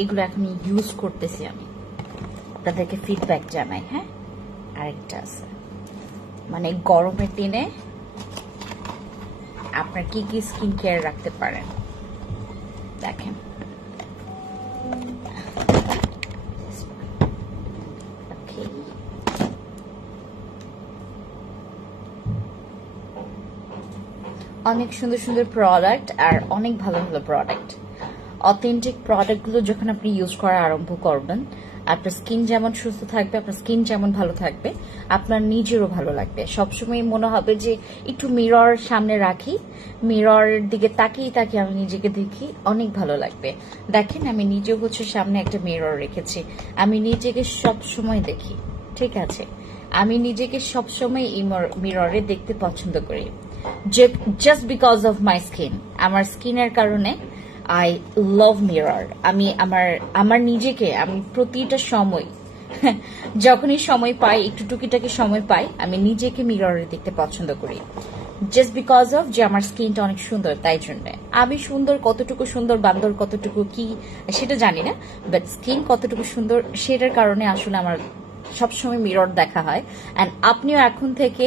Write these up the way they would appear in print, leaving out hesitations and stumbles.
এগুলো এখন ইউজ করতেছি আমি, আপনাদেরকে ফিডব্যাক জানাই। হ্যাঁ, আরেকটা আছে, মানে গরমের দিনে আপনার কি কি স্কিন কেয়ার রাখতে পারেন দেখেন। অনেক সুন্দর সুন্দর প্রোডাক্ট আর অনেক ভালো ভালো প্রোডাক্ট, অথেন্টিক প্রোডাক্টগুলো যখন আপনি ইউজ করা আরম্ভ করবেন, আপনার স্কিন যেমন সুস্থ থাকবে, আপনার স্কিন যেমন ভালো থাকবে, আপনার নিজেরও ভালো লাগবে। সবসময় মনে হবে যে একটু মিরর সামনে রাখি, মিররের দিকে তাকিয়ে তাকিয়ে আমি নিজেকে দেখি, অনেক ভালো লাগবে। দেখেন আমি নিজেও হচ্ছে সামনে একটা মিরর রেখেছি, আমি নিজেকে সবসময় দেখি, ঠিক আছে? আমি নিজেকে সবসময় এই মিররে দেখতে পছন্দ করি, just because of my skin. আমার স্কিনের কারণে আই লাভ মিরর। আমি আমার নিজেকে আমি প্রতিটা সময় যখনই সময় পাই, একটু টুকিটাকি সময় পাই, আমি নিজেকে মিররে দেখতে পছন্দ করি, জাস্ট বিকজ অফ যে আমার স্কিনটা অনেক সুন্দর, তাই জন্য। আমি সুন্দর কতটুকু সুন্দর, বান্দর কতটুকু কি সেটা জানি না, বাট স্কিন কতটুকু সুন্দর সেটার কারণে আসলে আমার সবসময় মিরর দেখা হয়। অ্যান্ড আপনিও এখন থেকে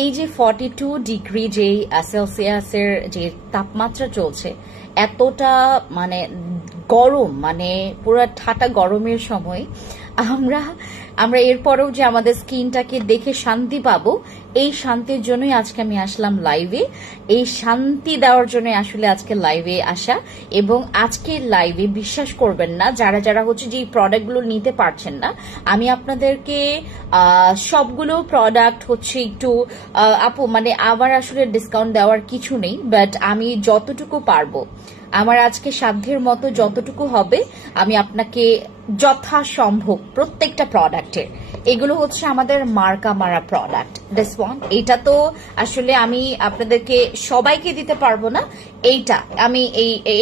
এই যে 42 ডিগ্রি যে সেলসিয়াসের যে তাপমাত্রা চলছে, এতটা মানে গরম, মানে পুরো ঠাটা গরমের সময় আমরা এরপরেও যে আমাদের স্কিনটাকে দেখে শান্তি পাবো, এই শান্তির জন্যই আজকে আমি আসলাম লাইভে। এই শান্তি দেওয়ার জন্য আসলে আজকে লাইভে আসা। এবং আজকে লাইভে বিশ্বাস করবেন না, যারা যারা হচ্ছে যে এই প্রোডাক্টগুলো নিতে পারছেন না, আমি আপনাদেরকে সবগুলো প্রোডাক্ট হচ্ছে একটু আপু মানে আমার আসলে ডিসকাউন্ট দেওয়ার কিছু নেই, বাট আমি যতটুকু পারবো, আমার আজকে সাধ্যের মতো যতটুকু হবে আমি আপনাকে যথাসম্ভব প্রত্যেকটা প্রোডাক্টের, এগুলো হচ্ছে আমাদের মার্কা মারা প্রোডাক্ট। দিস ওয়ান, এটা তো আসলে আমি আপনাদেরকে সবাইকে দিতে পারবো না, এইটা আমি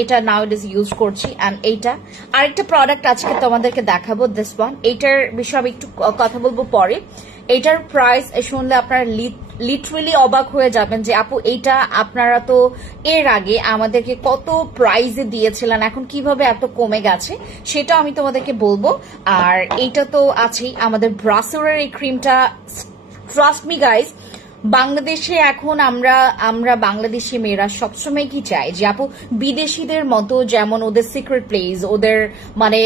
এটা নাওডেজ ইউজ করছি। অ্যান্ড এইটা আরেকটা প্রোডাক্ট আজকে তোমাদেরকে দেখাবো, দিস ওয়ান। এইটার বিষয়ে আমি একটু কথা বলবো পরে। এইটার প্রাইস শুনলে আপনারা লিটারেলি অবাক হয়ে যাবেন যে আপু এইটা আপনারা তো এর আগে আমাদেরকে কত প্রাইজে দিয়েছিলেন, এখন কিভাবে এত কমে গেছে সেটা আমি তোমাদেরকে বলবো। আর এইটা তো আছেই, আমাদের ব্রাসোরের এই ক্রিমটা, ট্রাস্ট মি গাইজ, বাংলাদেশে এখন আমরা বাংলাদেশি মেয়েরা সবসময় কি চাই যে আপু বিদেশিদের মতো, যেমন ওদের সিক্রেট প্লেস, ওদের মানে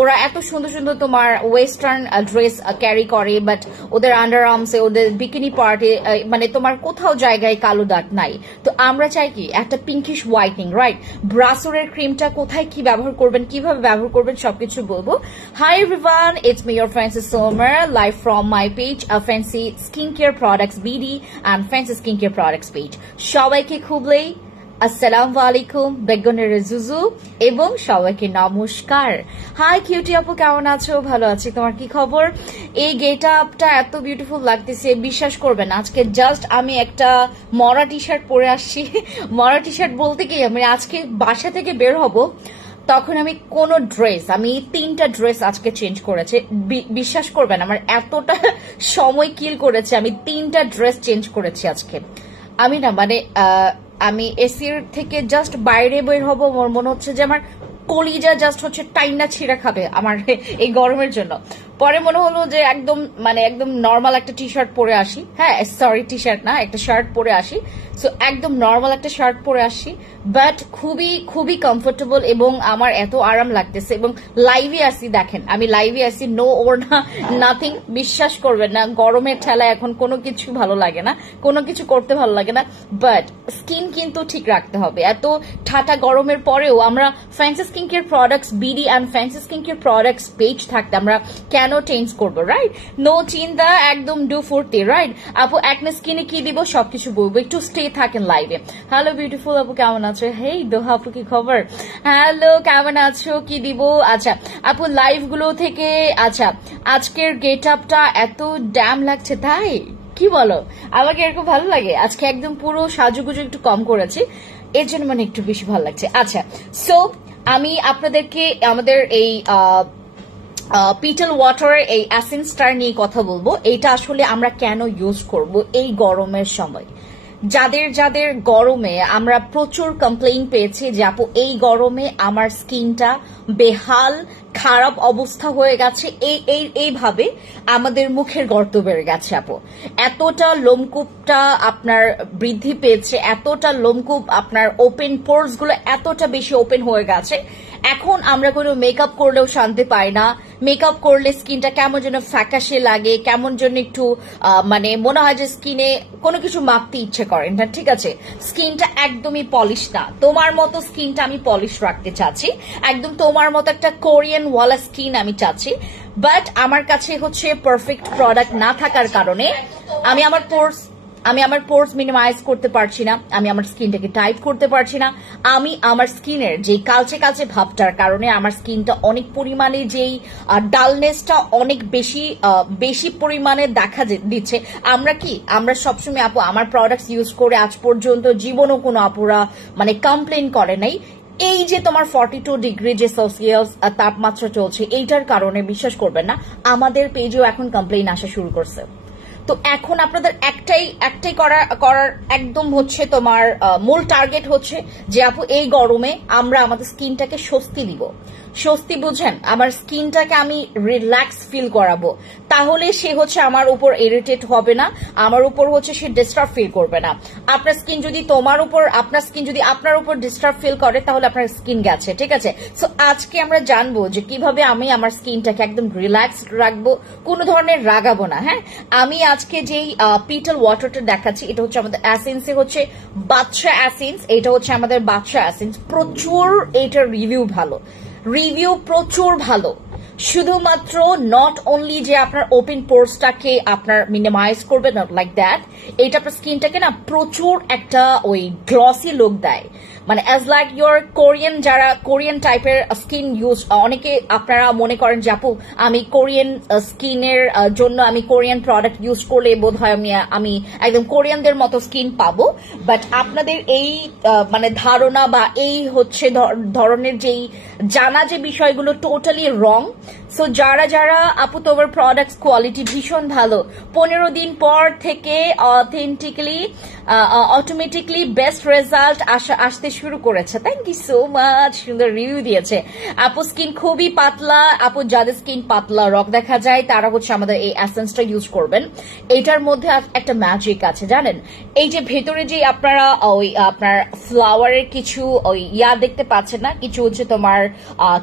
ওরা এত সুন্দর সুন্দর তোমার ওয়েস্টার্ন ড্রেস ক্যারি করে, বাট ওদের আন্ডার আর্মসে, ওদের বিকিনি পার্টে মানে তোমার কোথাও জায়গায় কালো দাগ নাই। তো আমরা চাই কি একটা পিঙ্কিশ হোয়াইটনিং, রাইট? ব্রাসোরের ক্রিমটা কোথায় কি ব্যবহার করবেন, কিভাবে ব্যবহার করবেন সবকিছু বলবো। Hi everyone, it's me your fancy Somar, live from my page fancy skin care products BD and Fancy Skincare Products page. সবাইকে খুবলেই আসসালামু আলাইকুম, বেগুনের জুজু, এবং সবাইকে নমস্কার। হাই কিউটি আপু, কেমন আছো? ভালো আছি, তোমার কি খবর? এই গেট আপটা এত বিউটিফুল লাগতেছে, বিশ্বাস করবেন আজকে জাস্ট আমি একটা মরা টি শার্ট পরে আসছি। মরা টি শার্ট বলতে কি, আমি আজকে বাসা থেকে বের হব, তখন আমি কোন ড্রেস, আমি 3টা ড্রেস আজকে চেঞ্জ করেছি। বিশ্বাস করবেন আমার এতটা সময় কিল করেছে, আমি 3টা ড্রেস চেঞ্জ করেছি আজকে। আমি না মানে আমি এসির থেকে জাস্ট বাইরে বের হব, আমার মনে হচ্ছে যে আমার কলিজা জাস্ট হচ্ছে টাইনা ছিঁড়া খাবে আমার এই গরমের জন্য। পরে মনে হলো যে একদম মানে একদম নর্মাল একটা টি শার্ট পরে আসি, হ্যাঁ সরি টি শার্ট না, একটা শার্ট পরে আসি। সো একদম নর্মাল একটা শার্ট পরে আসি, বাট খুবই খুবই কমফোর্টেবল এবং আমার এত আরাম লাগতেছে। এবং লাইভে আসি, দেখেন আমি লাইভে আসি, নো ওড়না নাথিং। বিশ্বাস করবেন না, গরমের ঠেলায় এখন কোনো কিছু ভালো লাগে না, কোনো কিছু করতে ভালো লাগে না, বাট স্কিন কিন্তু ঠিক রাখতে হবে। এত ঠাটা গরমের পরেও আমরা fancy skin care products BD and fancy skin care products page থাকতে আমরা কেন চেঞ্জ করবো, রাইট? নো চিন্তা, একদম ডু ফুর্তি, রাইট? আপু একনে স্কিনে কি দিব সবকিছু বলবো, একটু স্টে থাকেন লাইভে। হ্যালো বিউটিফুল আপু, কেমন আছো? হেই দোহা আপু, কি খবর? হ্যালো, কেমন আছো? কি দিব? আচ্ছা আপু লাইভ গুলো থেকে, আচ্ছা আজকের গেট আপটা এত ড্যাম লাগছে, তাই কি বলো? আমাকে এরকম ভালো লাগে, আজকে একদম পুরো সাজুগুজু একটু কম করেছি, এর জন্য মানে একটু বেশি ভালো লাগছে। আচ্ছা সো আমি আপনাদেরকে আমাদের এই পিটল ওয়াটারের এই অ্যাসেন্স স্টার নিয়ে কথা বলবো। এইটা আসলে আমরা কেন ইউজ করব এই গরমের সময়। যাদের যাদের গরমে আমরা প্রচুর কমপ্লেইন পেয়েছি যে আপু এই গরমে আমার স্কিনটা বেহাল খারাপ অবস্থা হয়ে গেছে, এইভাবে আমাদের মুখের গর্ত বেড়ে গেছে আপু, এতটা লোমকূপটা আপনার বৃদ্ধি পেয়েছে, এতটা লোমকূপ আপনার ওপেন পোর্স গুলো এতটা বেশি ওপেন হয়ে গেছে, এখন আমরা কোনো মেকআপ করলেও শান্তি পাই না। মেকআপ করলে স্কিনটা কেমন যেন ফ্যাকাশে লাগে, কেমন যেন একটু মানে মনে হয় যে স্কিনে কোনো কিছু মাখতে ইচ্ছে করে না। ঠিক আছে, স্কিনটা একদমই পলিশ না, তোমার মতো স্কিনটা আমি পলিশ রাখতে চাচ্ছি, একদম তোমার মতো একটা কোরিয়ান ওয়ালা স্কিন আমি চাচ্ছি। বাট আমার কাছে হচ্ছে পারফেক্ট প্রোডাক্ট না থাকার কারণে আমি আমার পোর্স মিনিমাইজ করতে পারছি না, আমি আমার স্কিনটাকে টাইট করতে পারছি না, আমি আমার স্কিনের যে কালচে কালচে ভাবটার কারণে আমার স্কিনটা অনেক পরিমাণে যেই ডালনেসটা অনেক বেশি পরিমাণে দেখা দিচ্ছে। আমরা সবসময় আপু আমার প্রোডাক্টস ইউজ করে আজ পর্যন্ত জীবনও কোনো আপুরা মানে কমপ্লেন করে নাই। এই যে তোমার 42 ডিগ্রি যে সেলসিয়াস তাপমাত্রা চলছে, এইটার কারণে বিশ্বাস করবেন না আমাদের পেজেও এখন কমপ্লেন আসা শুরু করছে। তো এখন আপনাদের একটাই করার একদম হচ্ছে তোমার মূল টার্গেট হচ্ছে যে আপু এই গরমে আমরা আমাদের স্কিনটাকে স্বস্তি দিব, স্বস্তি বুঝেন, আমার স্কিনটাকে আমি রিল্যাক্স ফিল করাবো, তাহলে সে হচ্ছে আমার উপর ইরিটেট হবে না, আমার উপর হচ্ছে সে ডিস্টার্ব ফিল করবে না। আপনার স্কিন যদি আপনার উপর ডিস্টার্ব ফিল করে তাহলে আপনার স্কিন গেছে। ঠিক আছে, সো আজকে আমরা জানবো যে কিভাবে আমি আমার স্কিনটাকে একদম রিল্যাক্স রাখবো, কোনো ধরনের রাগাবো না। হ্যাঁ, আমি আজকে যেই পিটল ওয়াটারটা দেখাচ্ছি এটা হচ্ছে আমাদের অ্যাসেন্সে হচ্ছে বাদশা অ্যাসেন্স, এটা হচ্ছে আমাদের বাদশা অ্যাসেন্স, প্রচুর এটার রিভিউ প্রচুর ভালো, শুধুমাত্র নট অনলি যে আপনার ওপেন পোর্সটাকে আপনার মিনিমাইজ করবে, নট লাইক দ্যাট, এটা আপনার স্কিনটাকে না প্রচুর একটা ওই গ্লসি লুক দেয়, মানে অ্যাজ লাইক ইউর যারা কোরিয়ান টাইপের স্কিন ইউজ, অনেকে আপনারা মনে করেন যে আপু আমি কোরিয়ান স্কিনের জন্য আমি কোরিয়ান প্রোডাক্ট ইউজ করলে বোধ হয় আমি একদম কোরিয়ানদের মতো স্কিন পাবো, বাট আপনাদের এই মানে ধারণা বা এই হচ্ছে ধরনের যেই জানা যে বিষয়গুলো টোটালি রং। সো যারা আপু তোমার প্রোডাক্ট কোয়ালিটি ভীষণ ভালো, 15 দিন পর থেকে অটোমেটিকলি বেস্ট রেজাল্ট আসতে শুরু করেছে। থ্যাংক ইউ সো মাচ, সুন্দর রিভিউ দিয়েছে আপু। স্কিন খুবই পাতলা আপু, যাদের স্কিন পাতলা রক দেখা যায় তারা হচ্ছে আমাদের এই এসেন্সটা ইউজ করবেন। এটার মধ্যে একটা ম্যাজিক আছে জানেন, এই যে ভেতরে যে আপনারা ওই আপনার ফ্লাওয়ারের কিছু ওই দেখতে পাচ্ছেন না, কিছু হচ্ছে তোমার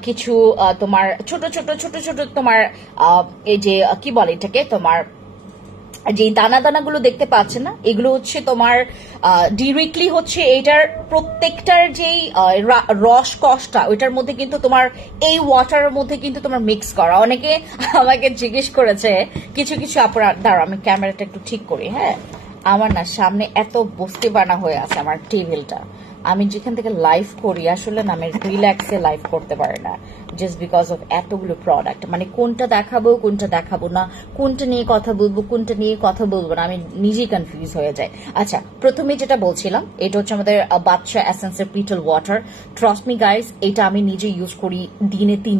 কিছু তোমার ছোট তোমার এই যে কি বলে এটাকে, তোমার যে দানাগুলো দেখতে পাচ্ছেন না, এগুলো হচ্ছে তোমার ডিরেক্টলি হচ্ছে এটার প্রত্যেকটার যেই রস কষটা ওইটার মধ্যে কিন্তু তোমার এই ওয়াটারের মধ্যে কিন্তু তোমার মিক্স করা। অনেকে আমাকে জিজ্ঞেস করেছে কিছু আপনার, দাঁড়াও আমি ক্যামেরাটা একটু ঠিক করি। হ্যাঁ, আমার না সামনে এত বস্তি বানা হয়ে আছে আমার টেবিলটা, আমি যেখান থেকে লাইভ করি আসলে না আমি রিল্যাক্সে লাইভ করতে পারি না, জাস্ট বিকজ অফ এতগুলো প্রোডাক্ট, মানে কোনটা দেখাবো না, কোনটা নিয়ে কথা বলবো না, আমি নিজেই কনফিউজ হয়ে যাই। আচ্ছা, প্রথমে যেটা বলছিলাম এটা হচ্ছে আমাদের বাদশা এসেন্সের পিটল ওয়াটার। ট্রাস্ট মি গাইস, এটা আমি নিজে ইউজ করি দিনে 3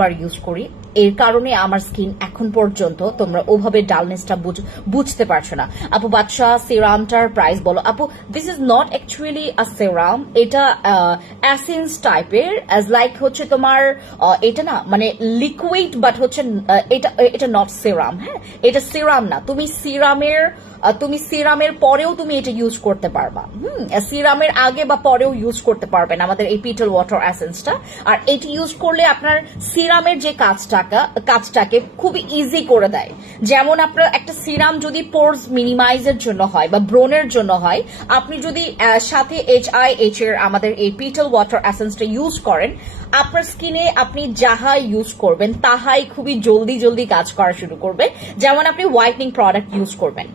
বার ইউজ করি। এর কারণে আমার স্কিন এখন পর্যন্ত তোমরা ওভাবে ডালনেসটা বুঝতে পারছো না আপু। বাদশা সিরামটার প্রাইস বলো আপু। This is not actually a serum, এটা এসেন্স টাইপের, অ্যাজ লাইক হচ্ছে তোমার এটা না মানে লিকুইড, বাট হচ্ছে এটা নট সিরাম। হ্যাঁ, এটা সিরাম না, তুমি সিরামের পরেও তুমি এটা ইউজ করতে পারবা। সিরামের আগে বা পরেও ইউজ করতে পারবেন আমাদের এই পিটল ওয়াটার এসেন্সটা। আর এটি ইউজ করলে আপনার সিরামের যে কাজটাকে খুবই ইজি করে দেয়। যেমন আপনার একটা সিরাম যদি পোর্স মিনিমাইজের জন্য হয় বা ব্রোনের জন্য হয়, আপনি যদি সাথে HIH এর আমাদের এই পিটল ওয়াটার এসেন্সটা ইউজ করেন, আপনার স্কিনে আপনি যাহা ইউজ করবেন তাহাই খুবই জলদি কাজ করা শুরু করবে। যেমন আপনি হোয়াইটনিং প্রোডাক্ট ইউজ করবেন,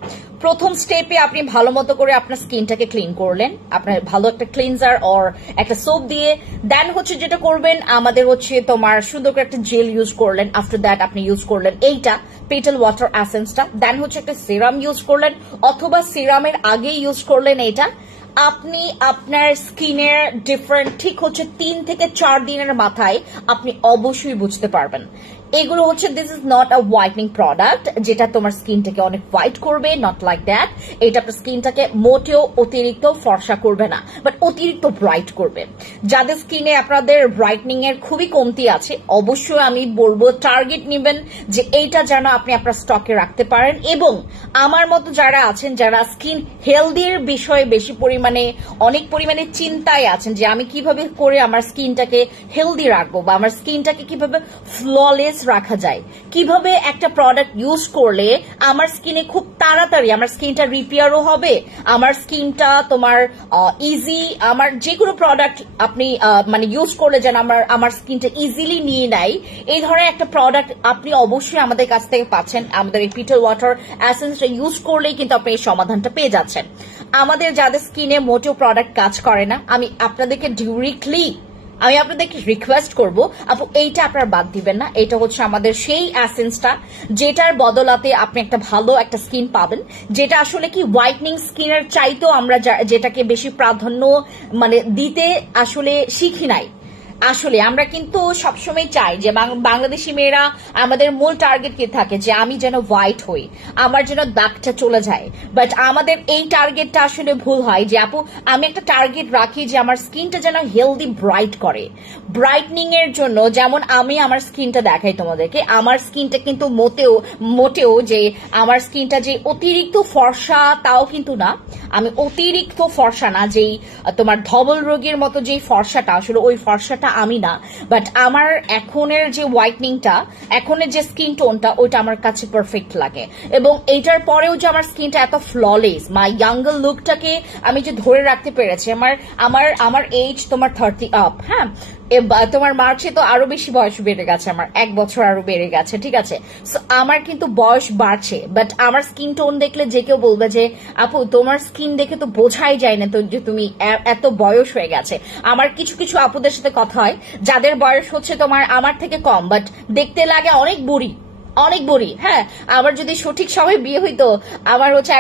প্রথম স্টেপে আপনি ভালো মতো করে আপনার স্কিনটাকে ক্লিন করলেন, আপনার ভালো একটা ক্লিনজার অর একটা সোপ দিয়ে, দেন হচ্ছে যেটা করবেন আমাদের হচ্ছে তোমার সুন্দর করে একটা জেল ইউজ করলেন। আফটার দ্যাট আপনি ইউজ করলেন এইটা পেটাল ওয়াটার এসেন্সটা, দেন হচ্ছে একটা সিরাম ইউজ করলেন, অথবা সিরামের আগে ইউজ করলেন এটা। আপনি আপনার স্কিনের ডিফারেন্ট ঠিক হচ্ছে 3 থেকে 4 দিনের মাথায় আপনি অবশ্যই বুঝতে পারবেন এগুলো হচ্ছে this is not a whitening product যেটা তোমার স্কিনটাকে অনেক হোয়াইট করবে, নট লাইক দ্যাট। এটা আপনার স্কিনটাকে মোটেও অতিরিক্ত ফর্সা করবে না, বাট অতিরিক্ত ব্রাইট করবে। যাদের স্কিনে আপনাদের ব্রাইটনিং এর খুবই কমতি আছে, অবশ্যই আমি বলবো টার্গেট নেবেন যে এইটা যেন আপনি আপনার স্টকে রাখতে পারেন। এবং আমার মতো যারা আছেন, যারা স্কিন হেলদির বিষয়ে বেশি পরিমাণে অনেক পরিমাণে চিন্তায় আছেন যে আমি কিভাবে করে আমার স্কিনটাকে হেলদি রাখবো বা আমার স্কিনটাকে কিভাবে ফ্ললেস রাখা যায়, কিভাবে একটা প্রোডাক্ট ইউজ করলে আমার স্কিনে খুব তাড়াতাড়ি আমার স্কিনটা রিপেয়ারও হবে, আমার স্কিনটা তোমার ইজি, আমার যে কোনো প্রোডাক্ট আপনি মানে ইউজ করলে যেন আমার স্কিনটা ইজিলি নিয়ে নেয়, এই ধরনের একটা প্রোডাক্ট আপনি অবশ্যই আমাদের কাছ থেকে পাচ্ছেন। আমাদের এই পিটল ওয়াটার এসেন্সটা ইউজ করলেই কিন্তু আপনি এই সমাধানটা পেয়ে যাচ্ছেন। আমাদের যাদের স্কিনে মোটেও প্রোডাক্ট কাজ করে না, আমি আপনাদেরকে রিকোয়েস্ট করব, আপু এইটা আপনারা বাদ দিবেন না। এটা হচ্ছে আমাদের সেই এসেন্সটা যেটার বদলাতে আপনি একটা ভালো একটা স্কিন পাবেন, যেটা আসলে কি হোয়াইটনিং স্কিনের চাইতেও আমরা যেটাকে বেশি প্রাধান্য মানে দিতে আসলে শিখি নাই। আসলে আমরা কিন্তু সবসময় চাই যে বাংলাদেশি মেয়েরা আমাদের মূল টার্গেট কি থাকে যে আমি যেন হোয়াইট হই, আমার যেন দাগটা চলে যায়। বাট আমাদের এই টার্গেটটা আসলে ভুল হয় যে আপু আমি একটা টার্গেট রাখি যে আমার স্কিনটা যেন হেলদি ব্রাইট করে। ব্রাইটনিং এর জন্য যেমন আমি আমার স্কিনটা দেখাই তোমাদেরকে, আমার স্কিনটা কিন্তু মোটেও যে আমার স্কিনটা যে অতিরিক্ত ফর্সা তাও কিন্তু না, আমি অতিরিক্ত ফর্সা না, যেই তোমার ধবল রোগীর মতো যেই ফর্সাটা আসলে ওই ফর্সাটা আমি না। বাট আমার এখনের যে হোয়াইটনিংটা, এখনের যে স্কিন টোনটা ওইটা আমার কাছে পারফেক্ট লাগে। এবং এইটার পরেও যে আমার স্কিনটা এত ফ্ললেস, মাই ইয়াঙ্গার লুকটাকে আমি যে ধরে রাখতে পেরেছি। আমার এজ তোমার 30 আপ, হ্যাঁ তোমার মার্চে তো আরো বেশি বয়স বেড়ে গেছে, আমার 1 বছর আরো বেড়ে গেছে, ঠিক আছে। সো আমার কিন্তু বয়স বাড়ছে, বাট আমার স্কিন টোন দেখলে যে কেউ বলবে যে আপু তোমার স্কিন দেখে তো বোঝাই যায় না তো যে তুমি এত বয়স হয়ে গেছে। আমার কিছু কিছু আপুদের সাথে কথা হয় যাদের বয়স হচ্ছে তোমার আমার থেকে কম, বাট দেখতে লাগে অনেক বুড়ি। হ্যাঁ, আবার যদি সঠিক সময় বিয়ে হইতো আমার হচ্ছে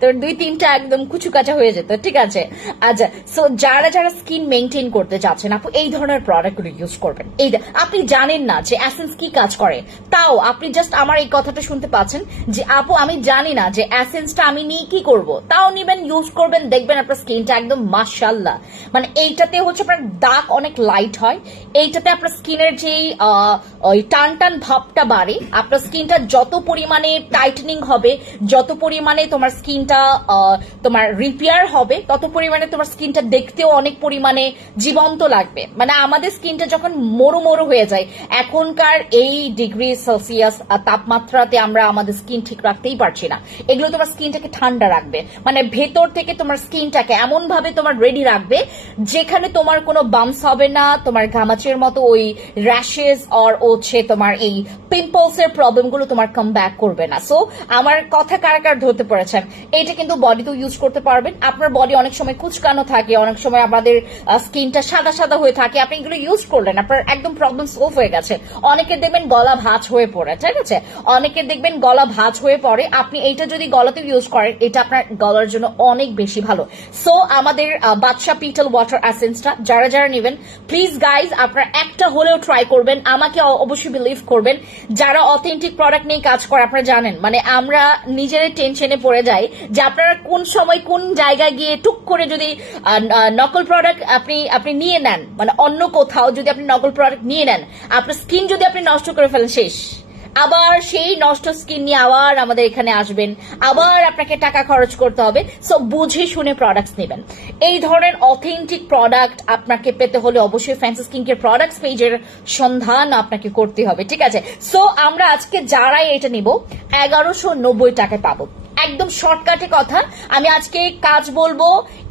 তোর 2-3টা একদম কুচু কাঁচা হয়ে যেত, ঠিক আছে। আচ্ছা, সো যারা স্কিন মেনটেন করতে চাচ্ছেন আপু এই ধরনের প্রোডাক্টগুলো ইউজ করবেন। এই আপনি জানেন না যে এসেন্স কি কাজ করে, তাও আপনি জাস্ট আমার এই কথাটা শুনতে পাচ্ছেন যে আপু আমি জানি না যে এসেন্সটা আমি নিয়ে কি করব, তাও নিবেন, ইউজ করবেন, দেখবেন আপনার স্কিনটা একদম মাশাআল্লাহ। মানে এইটাতে হচ্ছে আপনার দাগ অনেক লাইট হয়, এইটাতে আপনার স্কিনের যেই ওই টান ভাবটা বাড়ে, আপনার স্কিনটা যত পরিমাণে টাইটেনিং হবে, যত পরিমাণে তোমার স্কিনটা তোমার রিপেয়ার হবে, তত পরিমাণে তোমার স্কিনটা দেখতেও অনেক পরিমাণে জীবন্ত লাগবে। মানে আমাদের স্কিনটা যখন মরু হয়ে যায়, এখনকার এই ডিগ্রি সেলসিয়াস তাপমাত্রাতে আমরা আমাদের স্কিন ঠিক রাখতেই পারছি না। এগুলো তোমার স্কিনটাকে ঠান্ডা রাখবে, মানে ভেতর থেকে তোমার স্কিনটাকে এমন ভাবে তোমার রেডি রাখবে যেখানে তোমার কোনো বাম্পস হবে না, তোমার ঘামাচির মতো ওই র্যাশেস আর হচ্ছে তোমার এই পিম্পলস এর প্রবলেমগুলো তোমার কাম ব্যাক করবে না। সো আমার কথা কার ধরতে পেরেছেন, এটা কিন্তু বডিতেও ইউজ করতে পারবেন। আপনার বডি অনেক সময় কুচকানো থাকে, অনেক সময় আমাদের স্কিনটা সাদা হয়ে থাকে, আপনি এগুলো ইউজ করলেন, আপনার একদম প্রবলেম সলভ হয়ে গেছে। অনেকের দেখবেন গলা ভাঁজ হয়ে পড়ে, ঠিক আছে, অনেকের দেখবেন গলা ভাঁজ হয়ে পড়ে, আপনি এইটা যদি গলাতে ইউজ করেন এটা আপনার গলার জন্য অনেক বেশি ভালো। সো আমাদের বাদশা পিটল ওয়াটার এসেন্সটা যারা নেবেন প্লিজ গাইজ আপনারা একটা হলেও ট্রাই করবেন, আমাকে অবশ্যই বিলিভ করবেন। যারা অথেন্টিক প্রোডাক্ট নিয়ে কাজ করে আপনারা জানেন, মানে আমরা নিজেরাই টেনশনে পড়ে যাই যে আপনারা কোন সময় কোন জায়গায় গিয়ে টুক করে যদি নকল প্রোডাক্ট আপনি নিয়ে নেন, মানে অন্য কোথাও যদি আপনি নকল প্রোডাক্ট নিয়ে নেন, আপনার স্কিন যদি আপনি নষ্ট করে ফেলেন, শেষ। আবার সেই নষ্ট স্কিন নিয়ে আবার আমাদের এখানে আসবেন, আবার আপনাকে টাকা খরচ করতে হবে। সো বুঝে শুনে প্রোডাক্টস নেবেন। এই ধরনের অথেন্টিক প্রোডাক্ট আপনাকে পেতে হলে অবশ্যই ফ্যান্সি স্কিন কেয়ার প্রোডাক্টস পেজের সন্ধান আপনাকে করতে হবে, ঠিক আছে। সো আমরা আজকে যারাই এটা নিব 1190 টাকায় পাবো, একদম শর্টকাটে কথা। আমি আজকে কাজ বলবো,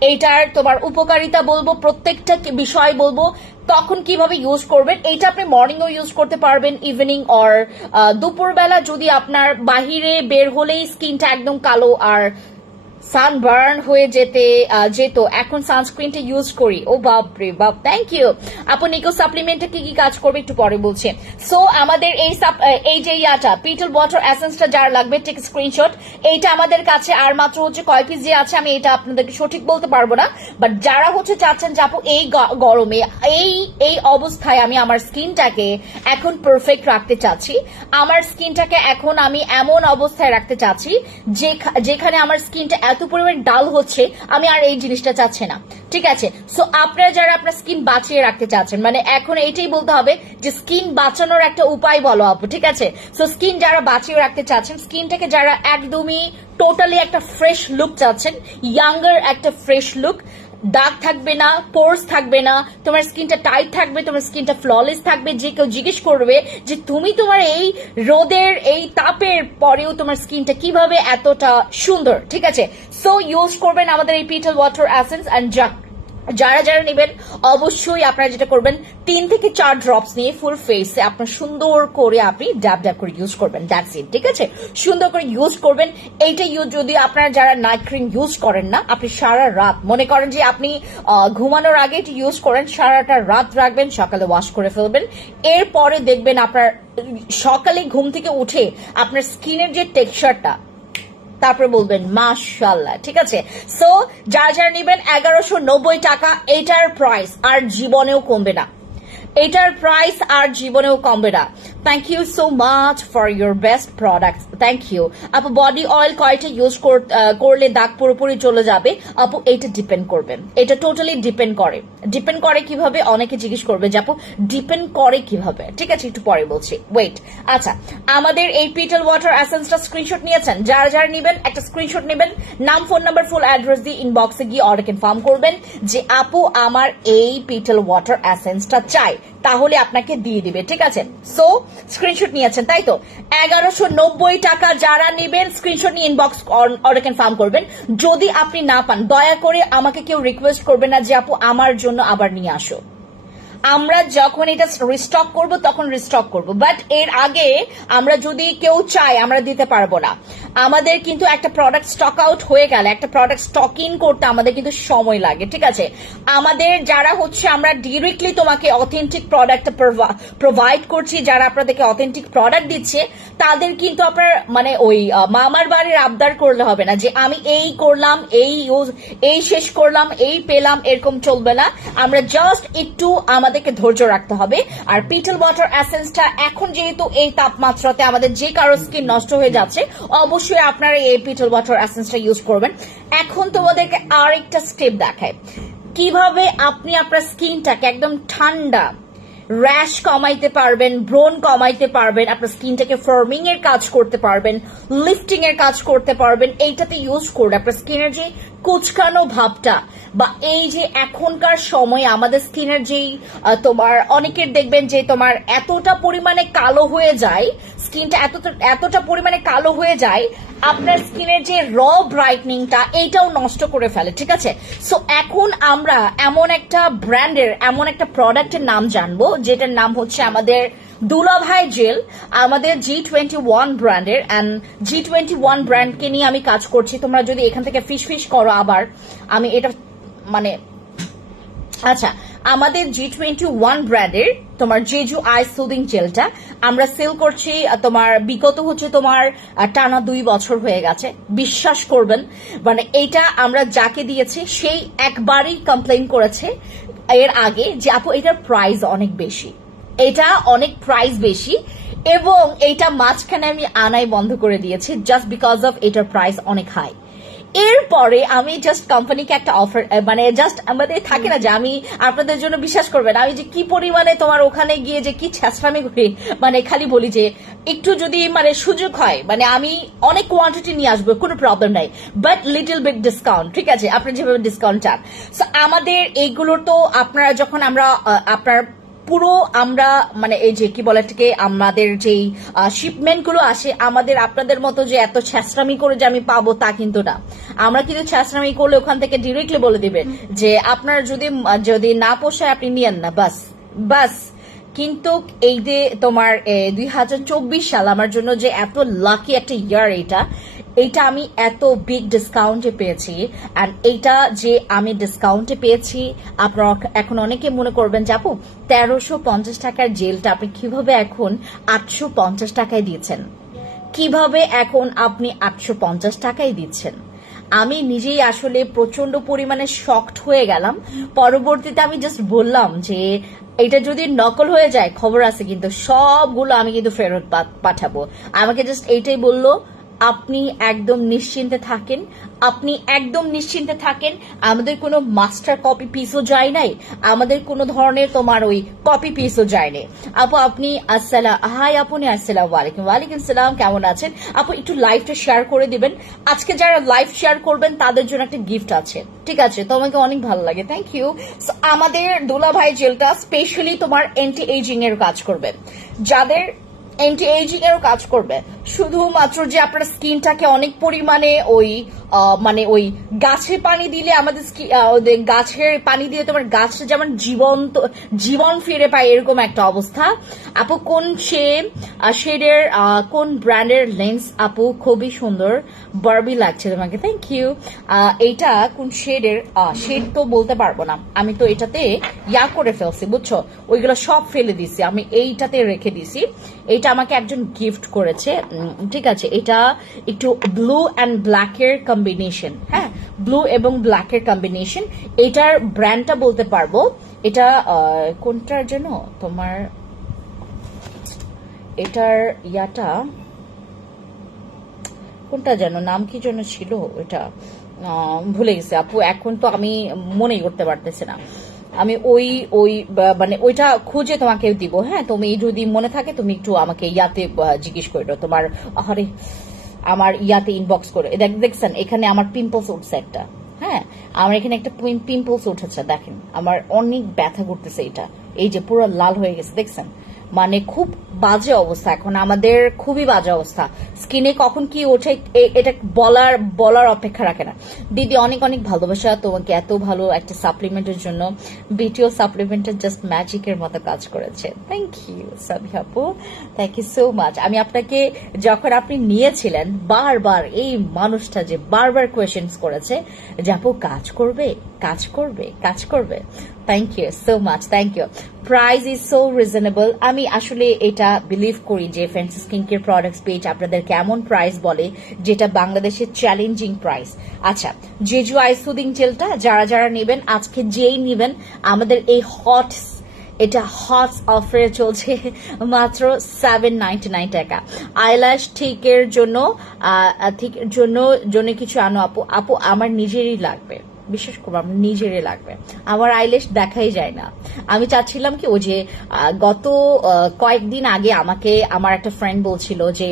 এইটার তোমার উপকারিতা বলবো, প্রত্যেকটা বিষয় বলবো, তখন কিভাবে ইউজ করবেন। এইটা আপনি মর্নিং ও ইউজ করতে পারবেন, ইভিনিং অর দুপুরবেলা যদি আপনার বাহিরে বের হলেই স্কিনটা একদম কালো আর সানবার্ন হয়ে যেত এখন সানস্ক্রিনটা ইউজ করি। ও বাপ রে বাপ, থ্যাংক ইউ আপু। নিকো সাপ্লিমেন্টে কি কি কাজ করবে একটু পরে বলছে। সো আমাদের এই যে ইয়াটা পিটল ওয়াটার এসেন্সটা যার লাগবে টেক স্ক্রিনশট। এইটা আমাদের কাছে আর মাত্র হচ্ছে কয় পিস যে আছে আমি এটা আপনাদেরকে সঠিক বলতে পারবো না, বাট যারা হচ্ছে চাচ্ছেন যে আপু এই গরমে এই অবস্থায় আমি আমার স্কিনটাকে এখন পারফেক্ট রাখতে চাচ্ছি, আমার স্কিনটাকে এখন আমি এমন অবস্থায় রাখতে চাচ্ছি যেখানে আমার স্কিনটা এত পরিমাণ ডাল হচ্ছে, আমি আর এই জিনিসটা চাচ্ছি না, ঠিক আছে। সো আপনারা যারা আপনার স্কিন বাঁচিয়ে রাখতে চাচ্ছেন, মানে এখন এইটাই বলতে হবে যে স্কিন বাঁচানোর একটা উপায় বলো আপু, ঠিক আছে। সো স্কিন যারা বাঁচিয়ে রাখতে চাচ্ছেন, স্কিনটাকে যারা একদমই টোটালি একটা ফ্রেশ লুক চাচ্ছেন, ইয়াঙ্গার একটা ফ্রেশ লুক, দাগ থাকবে না, পোর্স থাকবে না, তোমার স্কিনটা টাইট থাকবে, তোমার স্কিনটা ফ্ললেস থাকবে, যে কেউ জিজ্ঞেস করবে যে তুমি তোমার এই রোদের এই তাপের পরেও তোমার স্কিনটা কিভাবে এতটা সুন্দর, ঠিক আছে। সো ইউজ করবেন আমাদের এই পিটল ওয়াটার এসেন্স। এন্ড যারা যারা নেবেন অবশ্যই আপনারা যেটা করবেন 3 থেকে 4 ড্রপস নিয়ে ফুল ফেসে আপনার সুন্দর করে আপনি ড্যাব ড্যাব করে ইউজ করবেন, দ্যাটস ইট, ঠিক আছে। সুন্দর করে ইউজ করবেন। এইটা যদি আপনারা যারা নাইট ক্রিম ইউজ করেন না, আপনি সারা রাত মনে করেন যে আপনি ঘুমানোর আগে এটা ইউজ করেন, সারাটা রাত রাখবেন, সকালে ওয়াশ করে ফেলবেন, এরপরে দেখবেন আপনার সকালে ঘুম থেকে উঠে আপনার স্কিনের যে টেক্সচারটা, তারপরে বলবেন মাশাআল্লাহ, ঠিক আছে। সো যারা যারা নেবেন 1190 টাকা, এটার প্রাইস আর জীবনেও কমবে না, এটার প্রাইস আর জীবনেও কমবে না। Thank you so much for your best product, thank you আপু। বডি অয়েল কয়টা ইউজ করলে দাগ পুরোপুরি চলে যাবে আপু? এটা ডিপেন্ড করবে, এটা টোটালি ডিপেন্ড করে কিভাবে, অনেকে জিজ্ঞেস করবে যে আপু ডিপেন্ড করে কিভাবে, ঠিক আছে, একটু পরে বলছি, ওয়েট। আচ্ছা, আমাদের এই পিটল ওয়াটার এসেন্সটা স্ক্রিনশট নিয়েছেন, যারা যারা নেবেন একটা স্ক্রিনশট নেবেন, নাম, ফোন নাম্বার, ফুল অ্যাড্রেস দিয়ে ইনবক্সে গিয়ে অর্ডার কনফার্ম করবেন যে আপু আমার এই পিটল ওয়াটার এসেন্সটা চাই, তাহলে আপনাকে দিয়ে দিবে, ঠিক আছে। সো স্ক্রিনশট নিয়েছেন তাই তো, 1190 টাকা যারা নেবেন স্ক্রিনশট নিয়ে ইনবক্স অর্ডার কনফার্ম করবেন। যদি আপনি না পান, দয়া করে আমাকে কেউ রিকোয়েস্ট করবে না যে আপু আমার জন্য আবার নিয়ে আসো। আমরা যখন এটা রিস্টক করব তখন রিস্টক করব, বাট এর আগে আমরা যদি কেউ চাই আমরা দিতে পারবো না। আমাদের কিন্তু একটা প্রোডাক্ট স্টক আউট হয়ে গেলে, একটা প্রোডাক্ট স্টক ইন করতে আমাদের কিন্তু সময় লাগে, ঠিক আছে। আমাদের যারা হচ্ছে আমরা ডিরেক্টলি তোমাকে অথেন্টিক প্রোডাক্ট প্রোভাইড করছি, যারা আপনাদেরকে অথেন্টিক প্রোডাক্ট দিচ্ছে, তাদের কিন্তু আপনার মানে ওই মামার বাড়ির আবদার করলে হবে না যে আমি এই করলাম, এই শেষ করলাম, এই পেলাম, এরকম চলবে না। আমরা জাস্ট একটু আমাদেরকে ধৈর্য রাখতে হবে। আর পিটল ওয়াটার এসেন্সটা এখন যেহেতু এই তাপমাত্রাতে আমাদের যে কারো স্কিন নষ্ট হয়ে যাচ্ছে, অবশ্যই আপনারা এই পিটল ওয়াটার এসেন্সটা ইউজ করবেন। এখন তোমাদেরকে আরেকটা স্টেপ দেখায় কিভাবে আপনি আপনার স্কিনটাকে একদম ঠান্ডা, র্যাশ কমাইতে পারবেন, ব্রণ কমাইতে পারবেন, আপনার স্কিনটাকে ফার্মিং এর কাজ করতে পারবেন, লিফটিং এর কাজ করতে পারবেন। এইটাতে ইউজ করলে আপনার স্কিনের যে কুচকানো ভাবটা, বা এই যে এখনকার সময় আমাদের স্কিনের যেই তোমার অনেকের দেখবেন যে তোমার এতটা পরিমাণে কালো হয়ে যায়, স্কিনটা এতটা পরিমাণে কালো হয়ে যায়, আপনার স্কিনের যে র ব্রাইটনিংটা এইটাও নষ্ট করে ফেলে, ঠিক আছে। সো এখন আমরা এমন একটা ব্র্যান্ডের, এমন একটা প্রোডাক্টের নাম জানবো যেটার নাম হচ্ছে আমাদের দুলাভাই জেল, আমাদের G21 ব্র্যান্ডের। এন্ড G21 ব্র্যান্ডকে নিয়ে আমি কাজ করছি। তোমরা যদি এখান থেকে ফিশ করো আবার, আমি এটা মানে আচ্ছা, আমাদের G21 ব্র্যান্ডের তোমার জেজু আই সুদিং জেলটা আমরা সেল করছি তোমার বিগত হচ্ছে তোমার টানা 2 বছর হয়ে গেছে। বিশ্বাস করবেন, মানে এইটা আমরা যাকে দিয়েছি সেই একবারই কমপ্লেইন করেছে এর আগে যে আপু এটার প্রাইস অনেক বেশি, এটা অনেক প্রাইস বেশি, এবং এইটা মাঝখানে আমি আনাই বন্ধ করে দিয়েছি জাস্ট বিকজ অফ এটার প্রাইস অনেক হাই। এরপরে আমি জাস্ট কোম্পানিকে একটা অফার, মানে জাস্ট আমাদের থাকে না যে আমি আপনাদের জন্য বিশ্বাস করবেন আমি যে কি পরিমাণে তোমার ওখানে গিয়ে যে কি ছ্যাঁচড়ামি করি, মানে খালি বলি যে একটু যদি মানে সুযোগ হয়, মানে আমি অনেক কোয়ান্টিটি নিয়ে আসবো, কোনো প্রবলেম নাই, বাট লিটল বিট ডিসকাউন্ট, ঠিক আছে, আপনি যেভাবে ডিসকাউন্ট চান। সো আমাদের এইগুলোর তো আপনারা যখন আমরা আপনার পুরো আমরা মানে এই যে কি বলে এটাকে, আমাদের যেই শিপমেন্ট গুলো আসে, আমাদের আপনাদের মতো যে এত ছ্যাঁচড়ামি করে যে আমি পাবো তা কিন্তু না। আমরা কিন্তু ছ্যাঁচড়ামি করলে ওখান থেকে ডিরেক্টলি বলে দিবেন যে আপনার যদি না পোষায় আপনি নিয়েন না, বাস। কিন্তু এই যে তোমার 2024 সাল আমার জন্য যে এত লাকি একটা ইয়ার, এইটা আমি এত বিগ ডিসকাউন্টে পেয়েছি, অ্যান্ড এইটা যে আমি ডিসকাউন্টে পেয়েছি, আপনারা এখন অনেকে মনে করবেন যে আপু 1350 টাকার জেলটা আপনি কিভাবে এখন 850 টাকায় দিয়েছেন, কিভাবে এখন আপনি 850 টাকায় দিচ্ছেন। আমি নিজেই আসলে প্রচন্ড পরিমাণে শকড হয়ে গেলাম। পরবর্তীতে আমি জাস্ট বললাম যে এটা যদি নকল হয়ে যায় খবর আছে, কিন্তু সবগুলো আমি কিন্তু ফেরত পাঠাবো। আমাকে জাস্ট এইটাই বললো, আপনি একদম নিশ্চিন্তে থাকেন, আপনি একদম নিশ্চিন্তে থাকেন, আমাদের কোনো মাস্টার কপি পিসও যায় নাই, আমাদের কোনো ধরনের তোমার ওই কপি পিসও যায় নাই। আপু আপনি হাই আপনি আসসালামু আলাইকুম। ওয়ালাইকুম সালাম, কেমন আছেন আপু? একটু লাইভটা শেয়ার করে দিবেন। আজকে যারা লাইভ শেয়ার করবেন তাদের জন্য একটা গিফট আছে, ঠিক আছে? তোমাকে অনেক ভালো লাগে, থ্যাংক ইউ। আমাদের দুলাভাই জেলটা স্পেশালি তোমার অ্যান্টি এজিং এর কাজ করবে, যাদের অ্যান্টি এজিং এরও কাজ করবে। শুধুমাত্র যে আপনার স্কিনটাকে অনেক পরিমাণে ওই মানে ওই গাছে পানি দিলে আমাদের গাছের পানি দিলে তোমার গাছটা যেমন জীবন ফিরে পায়, এরকম একটা অবস্থা। আপু কোন শেডের কোন ব্র্যান্ডের লেন্স আপু? খুবই সুন্দর, বারবি লাগছে তোমাকে, থ্যাংক ইউ। এইটা কোন শেডের? শেড তো বলতে পারবো না, আমি তো এটাতে করে ফেলছি বুঝছো, ওইগুলো সব ফেলে দিছি, আমি এইটাতে রেখে দিছি। এইটা আমাকে একজন গিফট করেছে, ঠিক আছে? এটা একটু ব্লু অ্যান্ড ব্ল্যাকের কম্বিনেশন, হ্যাঁ, ব্লু এবং ব্ল্যাকের কম্বিনেশন। এটার ব্র্যান্ডটা বলতে পারবো, এটা কোনটার জন্য তোমার এটার ইয়াটা কোনটা যেন, নাম কি যেন ছিল, এটা ভুলে গেছে আপু, এখন তো আমি মনেই করতে পারতেছি না। আমি ওই ওই মানে ওইটা খুঁজে তোমাকে দিব, হ্যাঁ? তুমি যদি মনে থাকে তুমি একটু আমাকে ইয়াতে জিজ্ঞেস করে দাও, তোমার আরে আমার ইয়াতে ইনবক্স করে। দেখছেন এখানে আমার পিম্পলস উঠছে একটা, হ্যাঁ, আমার এখানে একটা পিম্পলস উঠেছে, দেখেন আমার অনেক ব্যথা করতেছে, এটা এই যে পুরো লাল হয়ে গেছে, দেখছেন? মানে খুব বাজে অবস্থা এখন আমাদের, খুবই বাজে অবস্থা। স্কিনে কখন কি ওঠে এটা বলার অপেক্ষা রাখে না। দিদি অনেক অনেক ভালোবাসা তোমাকে এত ভালো একটা সাপ্লিমেন্টের জন্য। বিটিও সাপ্লিমেন্টের জাস্ট ম্যাজিকের মতো কাজ করেছে, থ্যাংক ইউ সাবি আপু, থ্যাংক ইউ সো মাচ। আমি আপনাকে যখন আপনি নিয়েছিলেন, বারবার এই মানুষটা যে বারবার কোয়েশ্চেন্স করেছে যে আপু কাজ করবে কাজ করবে কাজ করবে, thank you so much, thank you. Price is so reasonable. আমি আসলে এটা বিলিভ করি যে fancy skin care products page আপনাদের কেমন প্রাইস বলে, যেটা বাংলাদেশের চ্যালেঞ্জিং প্রাইস। আচ্ছা, জেজু আই সুদিং জেলটা যারা যারা নেবেন, আজকে যেই নেবেন আমাদের এই এটা হট অফারে চলছে মাত্র 799 টাকা। আইল্যাশ ঠিকের জন্য কিছু আনো আপু? আপু আমার নিজেরই লাগবে, বিশেষ করে আমার নিজেরই লাগবে, আমার আইল্যাশ দেখাই যায় না। আমি চাচ্ছিলাম কি, ওই যে গত কয়েকদিন আগে আমাকে আমার একটা ফ্রেন্ড বলছিল যে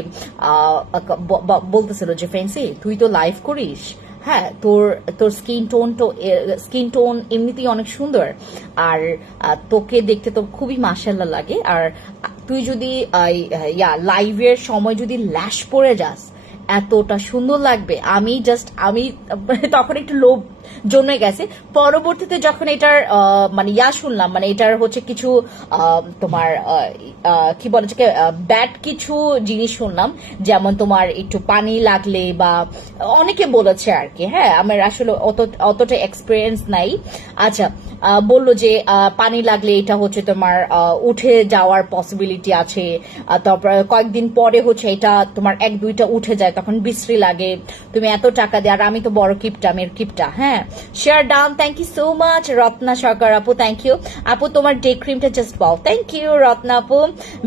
বলতেছিল যে ফ্রেন্সি তুই তো লাইভ করিস, হ্যাঁ, তোর স্কিন টোন এমনিতেই অনেক সুন্দর, আর তোকে দেখতে তো খুবই মাশাআল্লাহ লাগে, আর তুই যদি লাইভের সময় যদি ল্যাশ পরে যাস এতটা সুন্দর লাগবে। আমি তখন একটু লোভ জমে গেছে। পরবর্তীতে যখন এটার মানে শুনলাম, মানে এটার হচ্ছে কিছু তোমার কি বলে ব্যাড কিছু জিনিস শুনলাম, যেমন তোমার একটু পানি লাগলে বা অনেকে বলেছে আর কি, হ্যাঁ, আমার আসলে অতটা এক্সপিরিয়েন্স নাই। আচ্ছা, বললো যে পানি লাগলে এটা হচ্ছে তোমার উঠে যাওয়ার পসিবিলিটি আছে, তারপর কয়েকদিন পরে হচ্ছে এটা তোমার 1-2টা উঠে যায়, তখন বিশ্রী লাগে, তুমি এত টাকা দিয়ে। আর আমি তো বড় কিপটা, মেয়ের কিপটা, হ্যাঁ। Share done, thank you so much. Ratna Sarkar আপু, থ্যাংক ইউ আপু, তোমার ডে ক্রিমটা জাস্ট পাও, থ্যাংক ইউ রত্না আপু।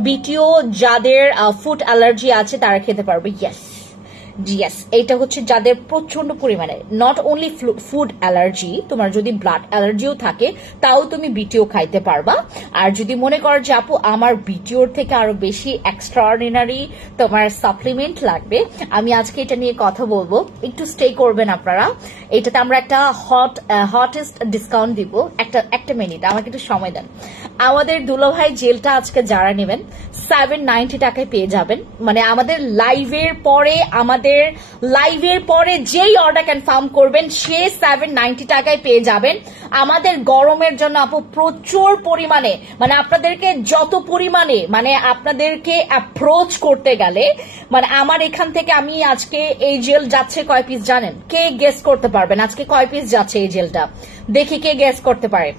বিটিও যাদের ফুড অ্যালার্জি আছে তারা খেতে পারবে, ইয়েস, এইটা হচ্ছে যাদের প্রচন্ড পরিমাণে, নট অনলি ফুড অ্যালার্জি, তোমার যদি ব্লাড অ্যালার্জিও থাকে তাও তুমি বিটিও খাইতে পারবা। আর যদি মনে করো যে আপু আমার বিটিওর থেকে আরো বেশি এক্সট্রাঅর্ডিনারি তোমার সাপ্লিমেন্ট লাগবে, আমি আজকে এটা নিয়ে কথা বলবো, একটু স্টে করবেন আপনারা। এটাতে আমরা একটা হটেস্ট ডিসকাউন্ট দিব। একটা মিনিট আমাকে একটু সময় দেন। আমাদের দুলাভাই জেলটা আজকে যারা নেবেন 790 টাকায় পেয়ে যাবেন। মানে আমাদের লাইভের পরে যেই অর্ডার কনফার্ম করবেন সে 790 টাকায় পেয়ে যাবেন। আমাদের গরমের জন্য আপু প্রচুর পরিমাণে, মানে আপনাদেরকে যত পরিমাণে, মানে আপনাদেরকে অ্যাপ্রোচ করতে গেলে, মানে আমার এখান থেকে আমি আজকে এই জেল যাচ্ছে কয় পিস জানেন? কে গেস করতে পারবেন আজকে কয় পিস যাচ্ছে এই জেলটা? দেখি কে গেস করতে পারে।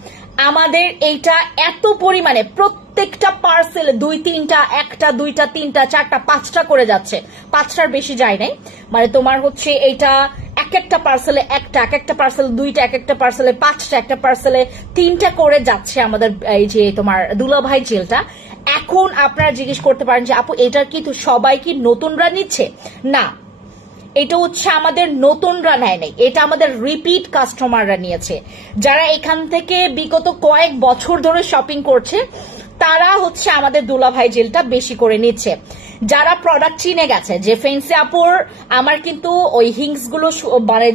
আমাদের এইটা এত পরিমাণে প্রত্যেকটা পার্সেলে 2-3টা, 1টা 2টা 3টা 4টা 5টা করে যাচ্ছে, 5টার বেশি যায় নাই। মানে তোমার হচ্ছে এইটা এক একটা পার্সেলে একটা, এক একটা পার্সেলে 2টা, এক একটা পার্সেলে 5টা, একটা পার্সেলে 3টা করে যাচ্ছে আমাদের এই যে তোমার দুলাভাই জেলটা। এখন আপনারা জিজ্ঞেস করতে পারেন যে আপু এটার কি সবাই কি নতুনরা নিচ্ছে? না, এটা হচ্ছে আমাদের নতুনরা নেয় নাই, এটা আমাদের রিপিট কাস্টমাররা নিয়েছে। যারা এখান থেকে বিগত কয়েক বছর ধরে শপিং করছে তারা হচ্ছে আমাদের দুলাভাই জেলটা বেশি করে নিচ্ছে। যারা প্রোডাক্ট চিনে গেছে যে ফেন্সি আপুর আমার কিন্তু ওই হিংস গুলো মানে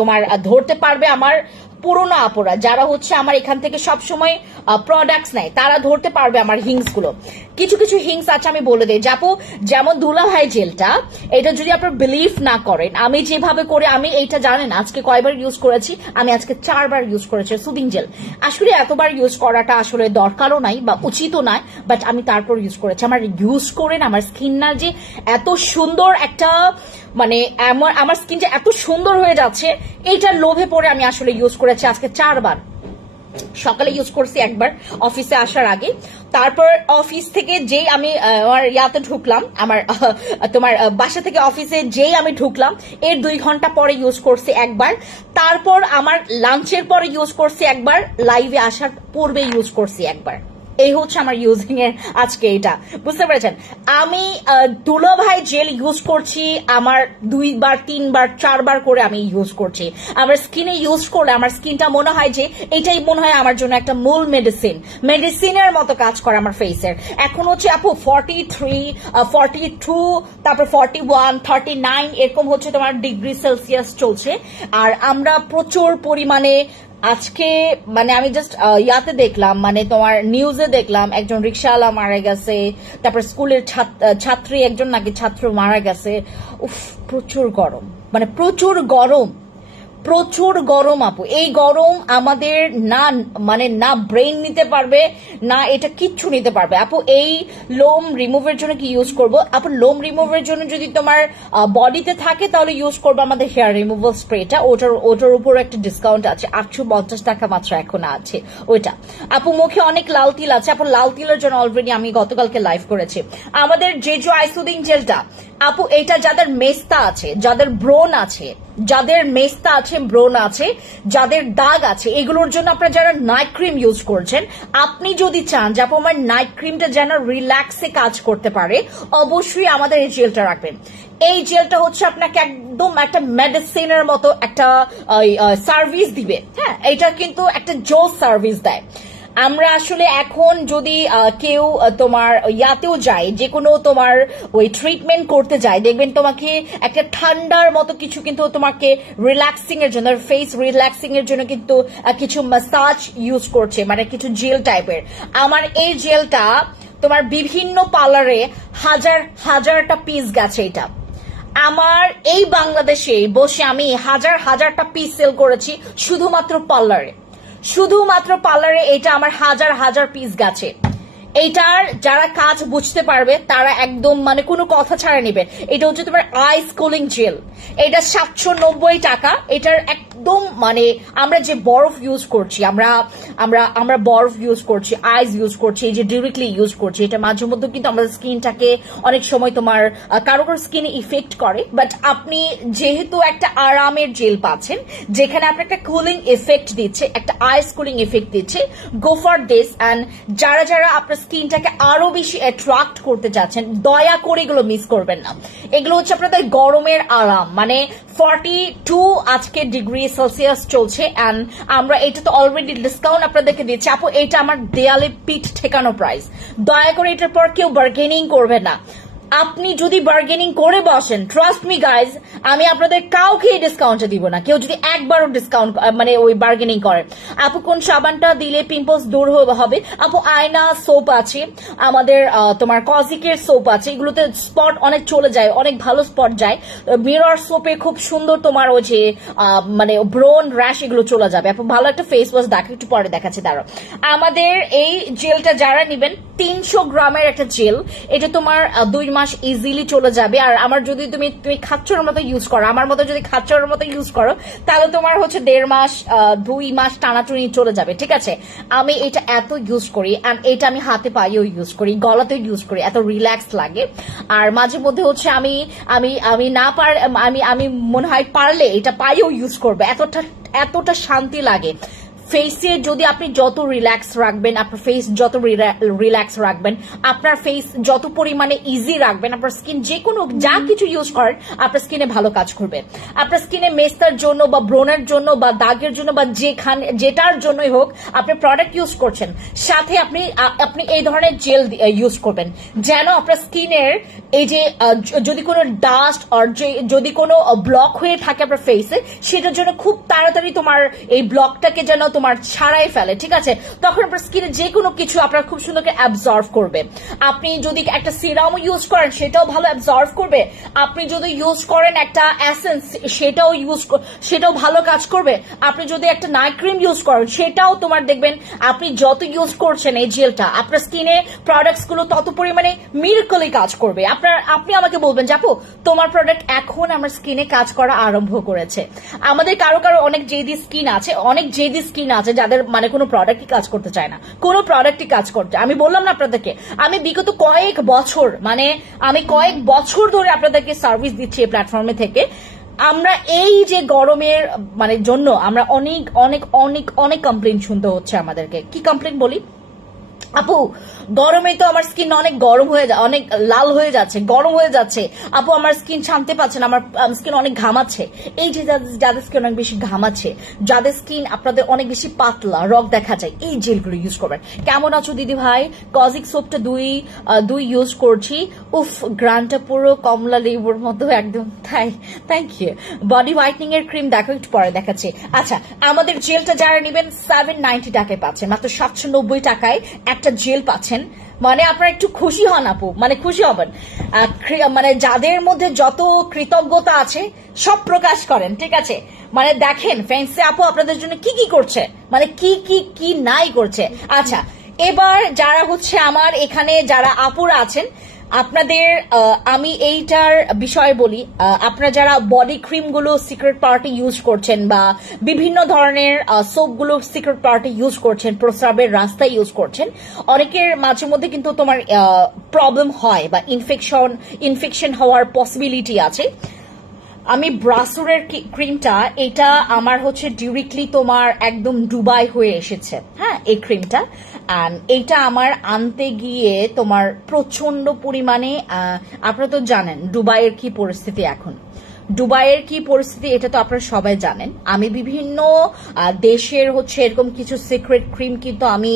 তোমার ধরতে পারবে, আমার পুরোনো আপুরা যারা হচ্ছে আমার এখান থেকে সবসময় প্রোডাক্টস নেয় তারা ধরতে পারবে আমার হিংস গুলো। কিছু কিছু হিংস আছে আমি বলে দিই, যাপু যেমন দুলাভাই জেলটা, এটা যদি আপনার বিলিভ না করেন আমি যেভাবে করে, আমি এইটা জানেন আজকে কয়বার ইউজ করেছি? আমি আজকে 4বার ইউজ করেছি সুদিং জেল। আসলে এতবার ইউজ করাটা আসলে দরকারও নাই বা উচিতও নয়, বাট আমি তারপর ইউজ করেছি। আমার ইউজ করেন আমার স্কিন না যে এত সুন্দর একটা, মানে আমার স্কিন যে এত সুন্দর হয়ে যাচ্ছে এইটার লোভে পড়ে আমি আসলে ইউজ করেছি আজকে 4বার। সকালে ইউজ করছি একবার অফিসে আসার আগে, তারপর অফিস থেকে যেই আমি আমার ইয়াতে ঢুকলাম, আমার তোমার বাসা থেকে অফিসে যেই আমি ঢুকলাম এর 2 ঘন্টা পরে ইউজ করছি একবার, তারপর আমার লাঞ্চের পরে ইউজ করছি একবার, লাইভে আসার পূর্বে ইউজ করছি একবার। এই হচ্ছে আমার ইউজিং এর আজকে এটা, বুঝতে পেরেছেন? আমি দুলাভাই জেল ইউজ করছি আমার 2বার 3বার 4বার করে আমি ইউজ করছি। আমার স্কিনে ইউজ করলে আমার স্কিনটা মনে হয় যে এটাই মনে হয় আমার জন্য একটা মূল মেডিসিনের মতো কাজ করে আমার ফেসের। এখন হচ্ছে আপু 43, 42, তারপর 41, 39 এরকম হচ্ছে তোমার ডিগ্রি সেলসিয়াস চলছে। আর আমরা প্রচুর পরিমাণে আজকে, মানে আমি জাস্ট ইয়াতে দেখলাম, মানে তোমার নিউজে দেখলাম একজন রিক্সাওয়ালা মারা গেছে, তারপর স্কুলের ছাত্রী একজন নাকি ছাত্র মারা গেছে। উফ, প্রচুর গরম, মানে প্রচুর গরম আপু। এই গরম আমাদের না, মানে না ব্রেন নিতে পারবে না এটা কিচ্ছু নিতে পারবে। আপু এই লোম রিমুভের জন্য কি ইউজ করবো? আপু লোম রিমুভের জন্য যদি তোমার বডিতে থাকে তাহলে ইউজ করবো আমাদের হেয়ার রিমুভাল স্প্রেটা, ওটার উপর একটা ডিসকাউন্ট আছে, 850 টাকা মাত্র এখন আছে ওইটা। আপু মুখে অনেক লাল তিল আছে, আপু লাল তিলের জন্য অলরেডি আমি গতকালকে লাইভ করেছি। আমাদের জেজো আইসুদিং জেলটা আপু, এটা যাদের মেস্তা আছে, যাদের ব্রণ আছে, যাদের মেস্তা আছে, ব্রণ আছে, যাদের দাগ আছে, এগুলোর জন্য আপনারা যারা নাইট ক্রিম ইউজ করছেন, আপনি যদি চান যে আপু আমার নাইট ক্রিমটা যেন রিল্যাক্সে কাজ করতে পারে, অবশ্যই আমাদের এই জেলটা রাখবেন। এই জেলটা হচ্ছে আপনাকে একদম একটা মেডিসিনের মতো একটা সার্ভিস দিবে। হ্যাঁ, এটা কিন্তু একটা জোস সার্ভিস দেয়। আমরা আসলে এখন যদি কেউ তোমার ইয়াতেও যায়, যে কোনো তোমার ওই ট্রিটমেন্ট করতে যায়, দেখবেন তোমাকে একটা ঠান্ডার মতো কিছু কিন্তু তোমাকে রিল্যাক্সিং এর জন্য, ফেস রিল্যাক্সিং এর জন্য কিন্তু কিছু ম্যাসাজ ইউজ করছে, মানে কিছু জেল টাইপের। আমার এই জেলটা তোমার বিভিন্ন পার্লারে হাজারটা পিস গেছে। এটা আমার এই বাংলাদেশে বসে আমি হাজারটা পিস সেল করেছি শুধুমাত্র পার্লারে। এটা আমার হাজার পিস গেছে। এইটার যারা কাজ বুঝতে পারবে তারা একদম মানে কোনো কথা ছাড়া নেবে। এটা হচ্ছে তোমার আইস কুলিং জেল, এটা 790 টাকা। এটার একদম মানে আমরা যে বরফ ইউজ করছি, আমরা বরফ ইউজ করছি, আইস ইউজ করছি, এই যে ডিরেক্টলি ইউজ করছি, এটা মাঝে মধ্যে কিন্তু আমাদের স্কিনটাকে অনেক সময় তোমার কারো স্কিনে ইফেক্ট করে। বাট আপনি যেহেতু একটা আরামের জেল পাচ্ছেন যেখানে আপনার একটা কুলিং ইফেক্ট দিচ্ছে, একটা আইস কুলিং ইফেক্ট দিচ্ছে, গো ফর দিস। অ্যান্ড যারা আপনার স্কিনটাকে আরো বেশি অ্যাট্রাক্ট করতে চাচ্ছেন, দয়া করে এগুলো মিস করবেন না। এগুলো হচ্ছে আপনাদের গরমের আরাম, মানে 42 আজকে ডিগ্রি সেলসিয়াস চলছে। অ্যান্ড আমরা এটা তো অলরেডি ডিসকাউন্ট আপনাদেরকে দিচ্ছি। আপু এটা আমার দেয়ালে পিঠ ঠেকানো প্রাইস, দয়া করে এটার পর কেউ বার্গেনিং করবে না। আপনি যদি বার্গেনিং করে বসেন, ট্রাস্ট মি গাইজ, আমি আপনাদের কাউকে ডিসকাউন্টে দিব না, কেউ যদি একবারও ডিসকাউন্ট মানে ওই বার্গেনিং করে। আপু কোন সাবানটা দিলে পিম্পলস দূর হবে? আপু আয়না সোপ আছে আমাদের, তোমার কজিকের সোপ আছে, এগুলোতে স্পট অনেক চলে যায়, অনেক ভালো স্পট যায়। মিরর সোপে খুব সুন্দর তোমার ওই যে মানে ব্রোন র্যাশ এগুলো চলে যাবে। আপু ভালো একটা ফেস ওয়াশ দেখো, একটু পরে দেখাচ্ছে দাঁড়ো। আমাদের এই জেলটা যারা নিবেন 300 গ্রামের একটা জেল, এটা তোমার 2 মাস ইজিলি চলে যাবে। আর আমার যদি তুমি খাচ্চরের মতো ইউজ করো, আমার মতো যদি খাচ্চরের মতো ইউজ করো, তাহলে তোমার হচ্ছে 1.5 মাস 2 মাস টানাটুনি চলে যাবে, ঠিক আছে। আমি এটা এত ইউজ করি, এন্ড এটা আমি হাতে পায়েও ইউজ করি, গলাতেও ইউজ করি, এত রিল্যাক্স লাগে। আর মাঝে মধ্যে হচ্ছে আমি আমি আমি না পার আমি আমি মনে হয় পারলে এটা পায়েও ইউজ করবে, এতটা শান্তি লাগে ফেসে। যদি আপনি যত রিল্যাক্স রাখবেন, আপনার ফেস যত রিল্যাক্স রাখবেন, আপনার ফেস যত পরিমাণে ইজি রাখবেন, আপনার স্কিন যে কোনো যা কিছু ইউজ করেন আপনার স্কিনে ভালো কাজ করবে। আপনার স্কিনে মেস্তার জন্য বা ব্রণের জন্য বা দাগের জন্য বা যেটার জন্যই হোক আপনি প্রোডাক্ট ইউজ করছেন, সাথে আপনি এই ধরনের জেল ইউজ করবেন, যেন আপনার স্কিনের এই যে যদি কোনো ডাস্ট আর যদি কোনো ব্লক হয়ে থাকে আপনার ফেসে, সেটার জন্য খুব তাড়াতাড়ি তোমার এই ব্লকটাকে যেন তোমার ছাড়াই ফেলে, ঠিক আছে। তখন আপনার স্কিনে যে কোনো কিছু আপনার খুব সুন্দর করে অ্যাবজর্ভ করবে। আপনি যদি একটা সিরাম ইউজ করেন সেটাও ভালো অ্যাবজর্ভ করবে। আপনি যদি ইউজ করেন একটা এসেন্স সেটাও ভালো কাজ করবে। আপনি যদি একটা নাইট ক্রিম ইউজ করেন সেটাও তোমার দেখবেন আপনি যত ইউজ করছেন এই জেলটা, আপনার স্কিনে প্রোডাক্টস গুলো তত পরিমাণে মিরাকলি কাজ করবে। আপনি আমাকে বলবেন যে আপু তোমার প্রোডাক্ট এখন আমার স্কিনে কাজ করা আরম্ভ করেছে। আমাদের কারো অনেক জেদি স্কিন আছে যাদের মানে কোনো প্রোডাক্টই কাজ করতে চায় না, কোনো প্রোডাক্টই কাজ করতে। আমি বললাম না আপনাদেরকে, আমি বিগত কয়েক বছর ধরে আপনাদেরকে সার্ভিস দিচ্ছি এই প্ল্যাটফর্মে থেকে। আমরা এই যে গরমের মানে জন্য আমরা অনেক অনেক অনেক অনেক কমপ্লেন শুনতে হচ্ছে আমাদেরকে। কি কমপ্লেন বলি? আপু গরমে তো আমার স্কিন অনেক অনেক লাল হয়ে যাচ্ছে, গরম হয়ে যাচ্ছে, আপু আমার স্কিন ছানতে পারছে না, আমার স্কিন অনেক ঘামাচ্ছে। এই যে যাদের স্কিন অনেক বেশি ঘামাচ্ছে, যাদের স্কিন আপনাদের অনেক বেশি পাতলা, রগ দেখা যায়, এই জেলগুলো ইউজ করবেন। কেমন আছো দিদি ভাই? কজিক সোপটা দুই ইউজ করছি, উফ গ্রানটা পুরো কমলা লেবুর মতো একদম। Thank you. বডি হোয়াইটনিং এর ক্রিম দেখো, একটু পরে দেখাচ্ছি। আচ্ছা, আমাদের জেলটা যারা নেবেন 790 টাকায় পাচ্ছেন, মাত্র 790 টাকায় একটা জেল পাচ্ছেন। মানে আপনারা একটু খুশি হন আপু, মানে খুশি হবেন। মানে যাদের মধ্যে যত কৃতজ্ঞতা আছে সব প্রকাশ করেন, ঠিক আছে। মানে দেখেন ফ্যান্সি আপু আপনাদের জন্য কি কি করছে, মানে কি নাই করছে। আচ্ছা, এবার যারা হচ্ছে আমার এখানে যারা আপুরা আছেন, আপনাদের আমি এইটার বিষয়ে বলি। আপনারা যারা বডি ক্রিম গুলো সিক্রেট পার্টি ইউজ করছেন বা বিভিন্ন ধরনের সোপ গুলো সিক্রেট পার্টি ইউজ করছেন, প্রস্রাবের রাস্তায় ইউজ করছেন, অনেকের মাঝে মধ্যে কিন্তু তোমার প্রবলেম হয় বা ইনফেকশন হওয়ার পসিবিলিটি আছে। আমি ব্রাসুরের ক্রিমটা, এটা আমার হচ্ছে ডিরেক্টলি তোমার একদম দুবাই হয়ে এসেছে, হ্যাঁ এই ক্রিমটা। এইটা আমার আনতে গিয়ে তোমার প্রচন্ড পরিমাণে, আপনারা তো জানেন দুবাইয়ের কি পরিস্থিতি এখন, দুবাইয়ের কি পরিস্থিতি এটা তো আপনারা সবাই জানেন। আমি বিভিন্ন দেশের হচ্ছে এরকম কিছু সিক্রেট ক্রিম কিন্তু আমি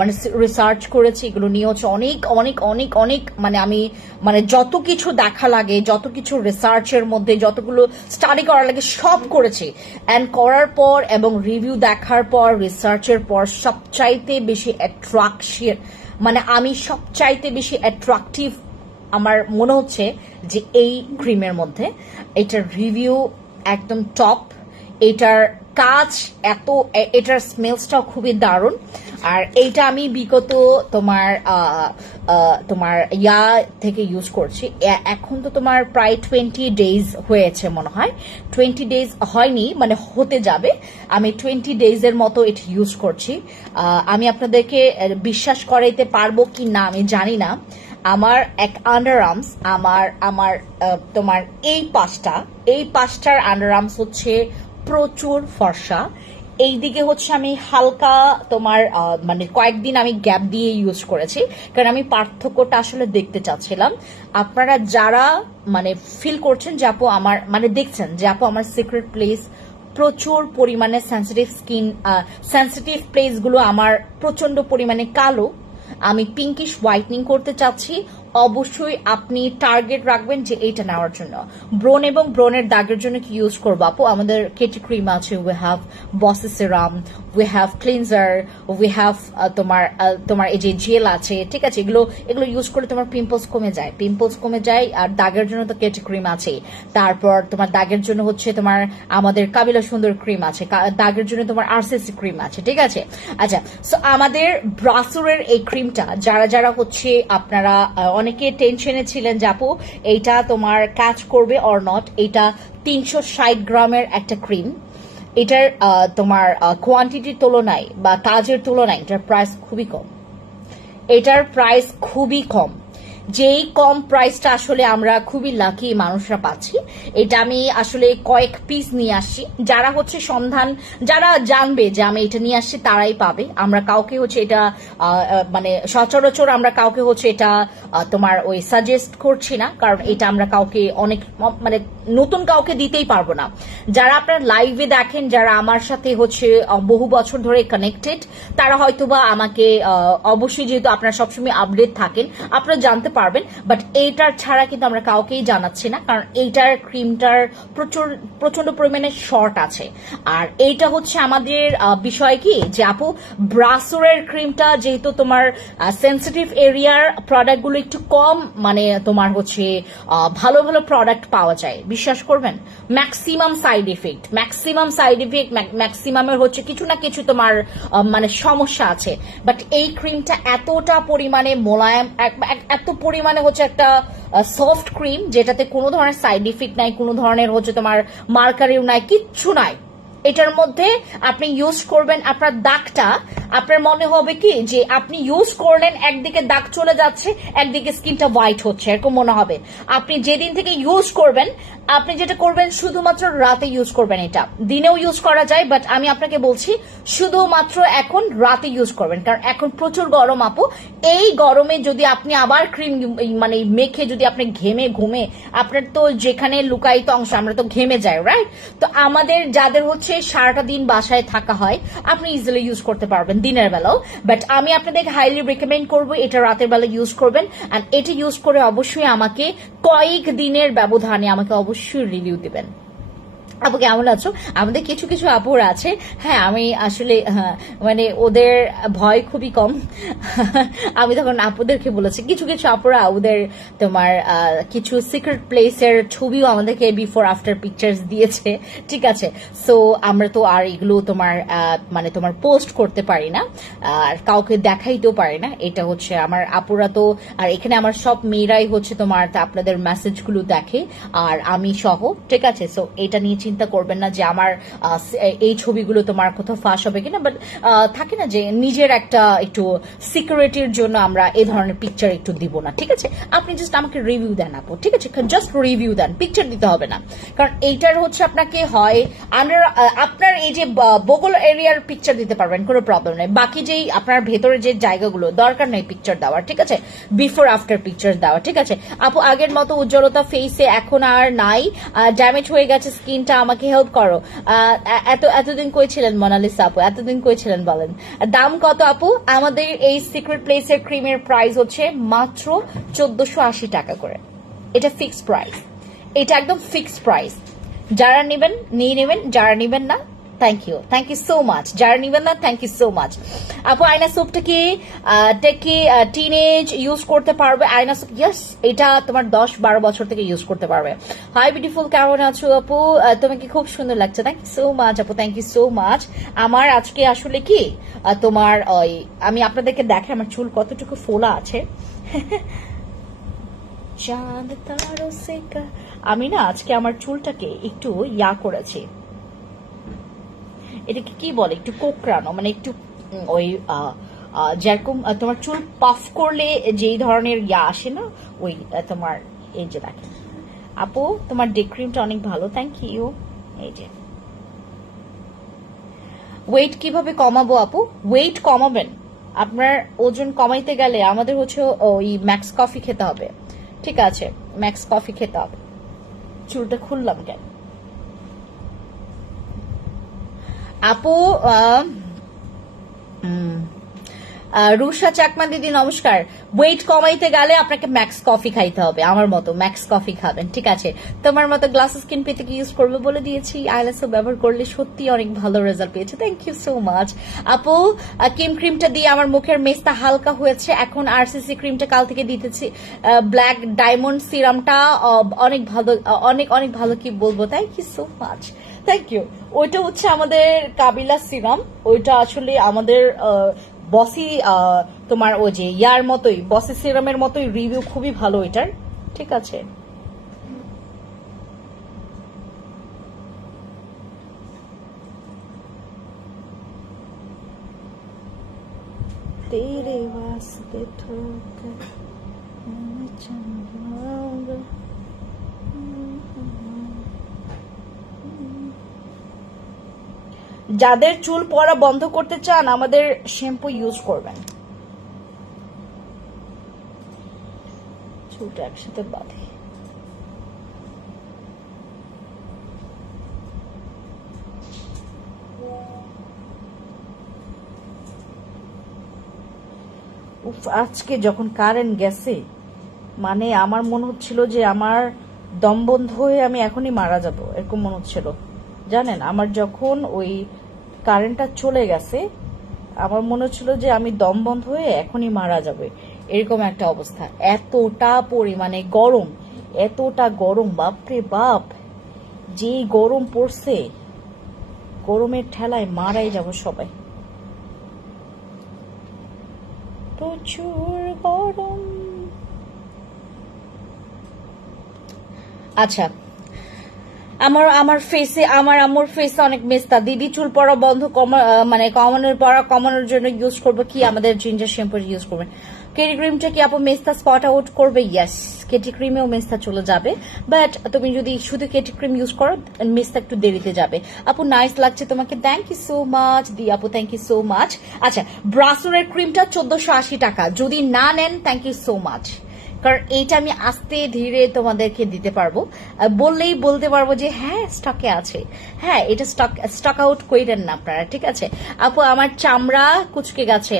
মানে রিসার্চ করেছি, এগুলো নিয়ে হচ্ছে অনেক অনেক অনেক অনেক মানে আমি মানে যত কিছু দেখা লাগে, যত কিছু রিসার্চের মধ্যে যতগুলো স্টাডি করা লাগে সব করেছি। অ্যান্ড করার পর এবং রিভিউ দেখার পর রিসার্চের পর সবচাইতে বেশি অ্যাট্রাকশন, মানে আমি সবচাইতে বেশি অ্যাট্রাকটিভ আমার মনে হচ্ছে যে এই ক্রিমের মধ্যে এটার রিভিউ একদম টপ, এটার কাজ এটার স্মেলসটাও খুবই দারুণ। আর এইটা আমি বিগত তোমার ইয়া থেকে ইউজ করছি। এখন তো তোমার প্রায় 20 ডেজ হয়েছে মনে হয়, 20 ডেজ হয়নি মানে হতে যাবে। আমি 20 ডেজের মতো এটা ইউজ করছি। আমি আপনাদেরকে বিশ্বাস করাইতে পারবো কি না আমি জানি না। আমার এক আন্ডার আর্মস, আমার তোমার এই পাঁচটার আন্ডার আর্মস হচ্ছে প্রচুর ফর্সা। এইদিকে হচ্ছে আমি হালকা তোমার মানে কয়েকদিন আমি গ্যাপ দিয়ে ইউজ করেছি, কারণ আমি পার্থক্যটা আসলে দেখতে চাচ্ছিলাম। আপনারা যারা মানে ফিল করছেন যে আপু আমার মানে দেখছেন যে আপু আমার সিক্রেট প্লেস প্রচুর পরিমাণে সেন্সিটিভ প্লেসগুলো আমার প্রচন্ড পরিমাণে কালো, আমি পিঙ্কিশ হোয়াইটনিং করতে চাচ্ছি, অবশ্যই আপনি টার্গেট রাখবেন যে এইটা নেওয়ার জন্য। ব্রণ এবং ব্রণের দাগের জন্য কি ইউজ করবো আপু? আমাদের কেটি ক্রিম আছে, উই হ্যাভ বসি serum, we have cleanser, we have তোমার এই যে জেল আছে, ঠিক আছে? এগুলো ইউজ করলে তোমার পিম্পলস কমে যায়। আর দাগের জন্য তো কেটি ক্রিম আছে। তারপর তোমার দাগের জন্য হচ্ছে তোমার আমাদের কাবিলা সুন্দর ক্রিম আছে, দাগের জন্য তোমার আরসিসি ক্রিম আছে, ঠিক আছে? আচ্ছা, সো আমাদের ব্রাসুরের এই ক্রিমটা যারা হচ্ছে আপনারা অনেকে টেনশনে ছিলেন যে আপু এইটা তোমার কাজ করবে অর নট, এটা 360 গ্রামের একটা ক্রিম। এটার তোমার কোয়ান্টিটির তুলনায় বা কাজের তুলনায় এটার প্রাইস খুবই কম। যেই কম প্রাইসটা আসলে আমরা খুবই লাকি মানুষরা পাচ্ছি। এটা আমি আসলে কয়েক পিস নিয়ে আসছি। যারা হচ্ছে যারা জানবে যে আমি এটা নিয়ে আসছি তারাই পাবে। আমরা কাউকে হচ্ছে এটা মানে সচরাচর আমরা কাউকে হচ্ছে এটা তোমার ওই সাজেস্ট করছি না, কারণ এটা আমরা কাউকে অনেক মানে নতুন কাউকে দিতেই পারবো না। যারা আপনার লাইভে দেখেন, যারা আমার সাথে হচ্ছে বহু বছর ধরে কানেক্টেড, তারা হয়তোবা আমাকে অবশ্যই, যেহেতু আপনারা সবসময় আপডেট থাকেন, আপনারা জানতে পারবেন। বাট এইটার ছাড়া কিন্তু আমরা কাউকেই জানাচ্ছি না, কারণ এইটার ক্রিমটার প্রচন্ড পরিমাণে শর্ট আছে। আর এইটা হচ্ছে আমাদের বিষয় কি যে আপু ব্রাসুরের ক্রিমটা যেহেতু তোমার সেন্সিটিভ এরিয়ার প্রোডাক্টগুলো একটু কম, মানে তোমার হচ্ছে ভালো প্রোডাক্ট পাওয়া যায়। বিশ্বাস করবেন, ম্যাক্সিমাম সাইড ইফেক্ট ম্যাক্সিমামের হচ্ছে কিছু না কিছু তোমার মানে সমস্যা আছে। বাট এই ক্রিমটা এতটা পরিমাণে মোলায়েম, এত পরিমাণে হচ্ছে একটা সফট ক্রিম, যেটাতে কোনো ধরনের সাইড ইফেক্ট নাই, কোনো ধরনের হচ্ছে তোমার মার্কারিও নাই, কিচ্ছু নাই। এটার মধ্যে আপনি ইউজ করবেন, আপনার দাগটা আপনার মনে হবে কি যে আপনি ইউজ করলেন, একদিকে দাগ চলে যাচ্ছে, একদিকে স্কিনটা হোয়াইট হচ্ছে, এরকম মনে হবে। আপনি যেদিন থেকে ইউজ করবেন, আপনি যেটা করবেন শুধুমাত্র রাতে ইউজ করবেন। এটা দিনেও ইউজ করা যায়, বাট আমি আপনাকে বলছি শুধুমাত্র এখন রাতে ইউজ করবেন, কারণ এখন প্রচুর গরম আপু। এই গরমে যদি আপনি আবার ক্রিম মানে মেখে যদি আপনি ঘুমে আপনার তো যেখানে লুকায়িত অংশ, আমরা তো ঘেমে যাই, রাইট? তো আমাদের যাদের হচ্ছে সারাটা দিন বাসায় থাকা হয়, আপনি ইজিলি ইউজ করতে পারবেন দিনের বেলাও। বাট আমি আপনাদেরকে হাইলি রেকমেন্ড করবো এটা রাতের বেলা ইউজ করবেন। অ্যান্ড এটা ইউজ করে অবশ্যই আমাকে কয়েক দিনের ব্যবধানে আমাকে অবশ্যই রিভিউ দিবেন। আপু কেমন আছো? আমাদের কিছু কিছু আপুর আছে, হ্যাঁ আমি আসলে মানে ওদের ভয় খুবই কম। আমি তখন আপুদেরকে বলেছি, কিছু কিছু আপুরা ওদের তোমার কিছু সিক্রেট প্লেসের ছবিও আমাদেরকে বিফোর আফটার পিকচার্স দিয়েছে, ঠিক আছে? সো আমরা তো আর এগুলো তোমার মানে তোমার পোস্ট করতে পারি না, আর কাউকে দেখাইতেও পারি না। এটা হচ্ছে আমার আপুরা তো, আর এখানে আমার সব মেয়েরাই হচ্ছে তোমার আপনাদের মেসেজগুলো দেখে, আর আমি সহ, ঠিক আছে? সো এটা নিয়ে চিন্তা করবেন না যে আমার এই ছবিগুলো তোমার কোথাও ফাঁস হবে কিনা। বাট থাকে না যে নিজের একটা একটু সিকিউরিটির জন্য আমরা এই ধরনের পিকচার একটু দিব না, ঠিক আছে? আপনি জাস্ট আমাকে রিভিউ দেন আপু, ঠিক আছে? জাস্ট রিভিউ দেন, পিকচার দিতে হবে না। কারণ এইটার হচ্ছে আপনাকে হয় আপনার এই যে বগল এরিয়ার পিকচার দিতে পারবেন, কোনো প্রবলেম নেই। বাকি যেই আপনার ভেতরে যে জায়গাগুলো দরকার নেই পিকচার দেওয়ার, ঠিক আছে? বিফোর আফটার পিকচার দেওয়া, ঠিক আছে? আপু আগের মতো উজ্জ্বলতা ফেসে এখন আর নাই, ড্যামেজ হয়ে গেছে স্কিনটা, আমাকে হেল্প করো। এতদিন কইছিলেন মোনালিসা আপু, এতদিন কইছিলেন বলেন। দাম কত আপু? আমাদের এই সিক্রেট প্লেসের ক্রিমের প্রাইস হচ্ছে মাত্র 1480 টাকা করে। এটা ফিক্সড প্রাইস, এটা একদম ফিক্সড প্রাইস। যারা নেবেন নিয়ে নেবেন, যারা নেবেন না থ্যাংক ইউ সো মাচ। যারা নেবেন না থ্যাংক ইউ সো মাচ। আপু আয়না সোপটা কি টিনেজ ইউজ করতে পারবে? আয়না সোপ, ইয়েস, এটা তোমার 10-12 বছর থেকে ইউজ করতে পারবে। হাই বিউটিফুল, কেমন আছো আপু? তোমাকে খুব সুন্দর লাগছে, থ্যাংক ইউ সো মাচ আপু, থ্যাংক ইউ সো মাচ। আমার আজকে আসলে কি তোমার ওই আমি আপনাদেরকে দেখে আমার চুল কতটুকু ফোলা আছে। আমি না আজকে আমার চুলটাকে একটু ইয়া করেছি, এটাকে কি বলে, একটু কোকড়ানো, মানে একটু ওই যেরকম তোমার চুল পাফ করলে যেই ধরনের ইয়া আসে না, ওই তোমার এই যে দেখেন আপু তোমার ডে ক্রিমটা অনেক ভালো, থ্যাংক ইউ। এই যে ওয়েট কিভাবে কমাবো আপু? ওয়েট কমাবেন, আপনার ওজন কমাইতে গেলে আমাদের হচ্ছে ওই ম্যাক্স কফি খেতে হবে, ঠিক আছে? ম্যাক্স কফি খেতে হবে। চুলটা খুললাম কেন আপু? রুষা চাকমা দিদি নমস্কার। ওয়েট কমাইতে গেলে আপনাকে ম্যাক্স কফি খাইতে হবে, আমার মতো ম্যাক্স কফি খাবেন, ঠিক আছে? তোমার মতো গ্লাস স্কিন পেতে কি ইউজ করবে বলে দিয়েছি। আইল্যাশও ব্যবহার করলে সত্যি অনেক ভালো রেজাল্ট পেয়েছে। থ্যাংক ইউ সো মাচ আপু। ক্রিমটা দিয়ে আমার মুখের মেজটা হালকা হয়েছে। এখন আরসিসি ক্রিমটা কাল থেকে দিতেছি। ব্ল্যাক ডায়মন্ড সিরামটা অনেক ভালো, অনেক অনেক ভালো, কি বলবো। Thank you so much, thank you. ওইটা হচ্ছে আমাদের কাবিলা সিরাম, ওইটা আসলে আমাদের বসি তোমার ও যে ইয়ার মতোই, বসি সিরামের মতোই রিভিউ খুবই ভালো এটার, ঠিক আছে? तेरे वास्ते ठोकर যাদের চুল পড়া বন্ধ করতে চান আমাদের শ্যাম্পু ইউজ করবেন। চুলটা একসাথে বাঁধে। আজকে যখন কারেন্ট গেছে, মানে আমার মনে হচ্ছিল যে আমার দম বন্ধ হয়ে আমি এখনই মারা যাব, এরকম মনে হচ্ছিল। জানেন, আমার যখন ওই কারেন্টটা চলে গেছে আমার মনে হচ্ছিল যে আমি দম বন্ধ হয়ে এখনই মারা যাবে, এরকম একটা অবস্থা। এতটা পরিমাণে গরম, এতটা গরম, বাপরে বাপ, যে গরম পড়ছে, গরমের ঠেলায় মারাই যাব সবাই। প্রচুর গরম। আচ্ছা, আমার ফেসে, আমার আম্মুর ফেসে অনেক মেস্তা। দিদি চুল পড়া বন্ধ মানে কমানোর জন্য ইউজ করবো কি? আমাদের জিঞ্জার শ্যাম্পু ইউজ করবেন। কেটি ক্রিমটা কি আপু মেস্তা স্পট আউট করবে? ইয়েস, কেটি ক্রিমেও মেস্তা চলে যাবে, বাট তুমি যদি শুধু কেটি ক্রিম ইউজ করো মেস্তা একটু দেরিতে যাবে। আপু নাইস লাগছে তোমাকে, থ্যাংক ইউ সো মাচ। দি আপু থ্যাংক ইউ সো মাচ। আচ্ছা, ব্রাসোরের ক্রিমটা 1480 টাকা, যদি না নেন থ্যাংক ইউ সো মাচ, কারণ এইটা আমি আস্তে ধীরে তোমাদেরকে দিতে পারবো, বললেই বলতে পারবো যে হ্যাঁ স্টকে আছে। হ্যাঁ, এটা স্টক আউট কইরেন না আপনারা, ঠিক আছে? আপু আমার চামড়া কুচকে গেছে,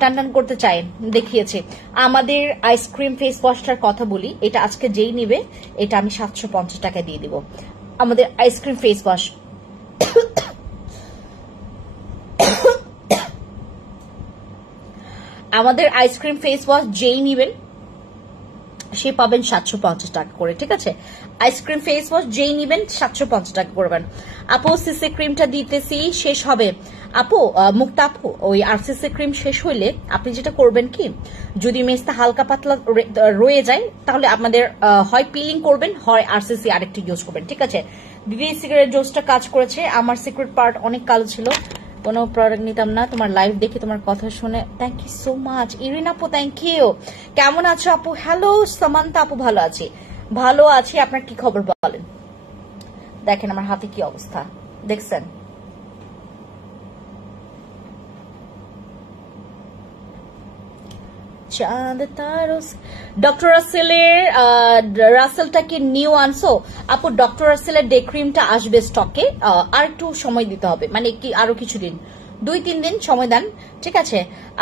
টান টান করতে চাই, দেখিয়েছে। আমাদের আইসক্রিম ফেস ওয়াশটার কথা বলি, এটা আজকে যেই নিবে এটা আমি 750 টাকা দিয়ে দিব। আমাদের আইসক্রিম ফেস ওয়াশ, আমাদের আইসক্রিম ফেস ওয়াশ যেই নিবেন সে পাবেন 750 টাকা করে, ঠিক আছে? আইসক্রিম ফেস ওয়াশ যেই নিবেন 750 টাকা করবেন। আপু সিসি ক্রিমটা দিতেছি, শেষ হবে। আপু মুক্তা আপু, ওই আরসিসি ক্রিম শেষ হইলে আপনি যেটা করবেন কি, যদি মেজটা হালকা পাতলা রয়ে যায় তাহলে আপনাদের হয় পিলিং করবেন, হয় আরসিসি আরেকটা ইউজ করবেন, ঠিক আছে? দিদি সিগারেট জোসটা কাজ করেছে। আমার সিক্রেট পার্ট অনেক কালো ছিল, কোনো প্রোডাক্ট নিতাম না। তোমার লাইভ দেখে তোমার কথা শুনে thank you so much. Irin আপু থ্যাংক ইউ। কেমন আছো আপু? হ্যালো সামান্তা আপু, ভালো আছি, ভালো আছি। আপনার কি খবর বলেন? দেখেন আমার হাতে কি অবস্থা, দেখছেন? চাঁদ তারস। ডক্টর রাসেলের রাসেলটা কি নিউ আনসো? আপু ডক্টর রাসেলের ডে ক্রিমটা আসবে স্টকে, আর একটু সময় দিতে হবে, মানে কি আরো কিছুদিন, 2-3 দিন সময় দেন, ঠিক আছে?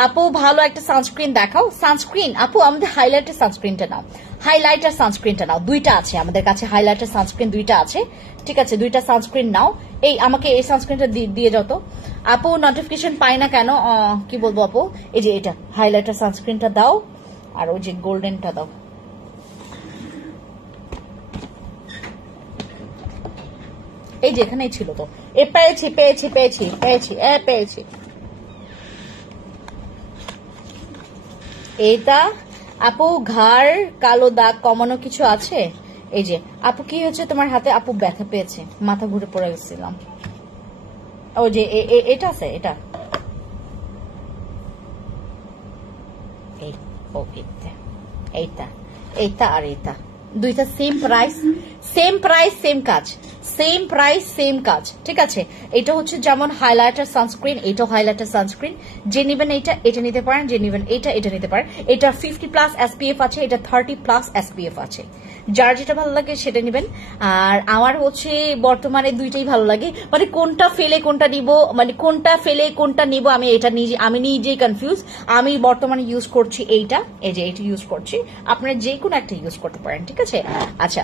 আপু ভালো একটা সানস্ক্রিন দেখাও। সানস্ক্রিন আপু আমাদের হাইলাইটার সানস্ক্রিনটা নাও, হাইলাইটার সানস্ক্রিনটা নাও, দুইটা আছে আমাদের কাছে, হাইলাইটার সানস্ক্রিন দুইটা আছে, ঠিক আছে? দুইটা সানস্ক্রিন নাও। এই আমাকে এই সানস্ক্রিনটা দিয়ে যাও তো। আপু নোটিফিকেশন পাই না কেন? কি বলবো আপু, এই যে এটা হাইলাইটার সানস্ক্রিনটা দাও, আর ওই যে গোল্ডেনটা দাও। এই যে এখানেই ছিল তো, এ পেয়েছি পেয়েছি পেয়েছি পেয়েছি পেয়েছি। এটা আপু ঘাড় কালো দাগ কমানো কিছু আছে? এই যে আপু কি হচ্ছে তোমার হাতে? আপু ব্যথা পেয়েছে, মাথা ঘুরে পড়ে গেছিলাম। ওই যে এটা আছে, এটা এইটা এইটা আর এইটা দুইটা same price, same price same কাজ, সেম প্রাইস সেম কাজ, ঠিক আছে। এটা হচ্ছে যেমন হাইলাইটার সানস্ক্রিন, এটাও হাইলাইটার সানস্ক্রিন। যে নেবেন এটা নিতে পারেন, যে নেবেন এটা নিতে পারেন। এটা 50+ SPF আছে, এটা 30+ SPF আছে। যার যেটা ভালো লাগে সেটা নেবেন। আর আমার হচ্ছে বর্তমানে দুইটাই ভালো লাগে, মানে কোনটা ফেলে কোনটা নিব, মানে কোনটা ফেলে কোনটা নিব আমি নিজেই কনফিউজ। আমি বর্তমানে ইউজ করছি এইটা, এই যে এইটা ইউজ করছি। আপনারা যে কোনো একটা ইউজ করতে পারেন, ঠিক আছে। আচ্ছা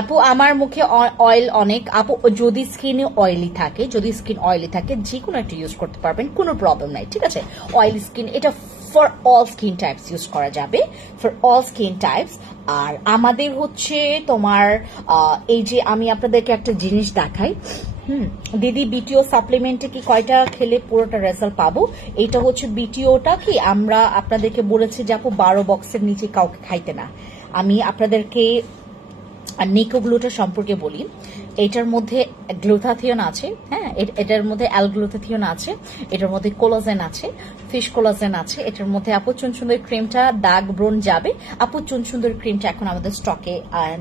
আপু, আমার মুখে অয়েল অনেক। আপু যদি স্কিন অয়েলি থাকে যে কোনো একটা ইউজ করতে পারবেন, কোনো প্রবলেম নাই, ঠিক আছে। অয়েলি স্কিন এটা for all skin types use করা যাবে, ফর অল স্কিন টাইপস। আর আমাদের হচ্ছে তোমার এই যে আমি আপনাদেরকে একটা জিনিস দেখাই। দিদি বিটিও সাপ্লিমেন্টে কি কয়টা খেলে পুরোটা রেজাল্ট পাবো? এটা হচ্ছে বিটিওটা কি আমরা আপনাদেরকে বলেছি যে আপু 12 বক্সের নিচে কাউকে খাইতে না। আমি আপনাদেরকে নিকোগ্লুটা সম্পর্কে বলি। এটার মধ্যে গ্লুথাথিয়ন আছে, হ্যাঁ, এটার মধ্যে অ্যালগ্লুথাথিয়ন আছে, এটার মধ্যে কোলাজেন আছে, ফিশ কোলাজেন আছে। এটার মধ্যে আপু চুনসুন্দর ক্রিমটা দাগ ব্রণ যাবে। আপু চুনসুন্দর ক্রিমটা এখন আমাদের স্টকে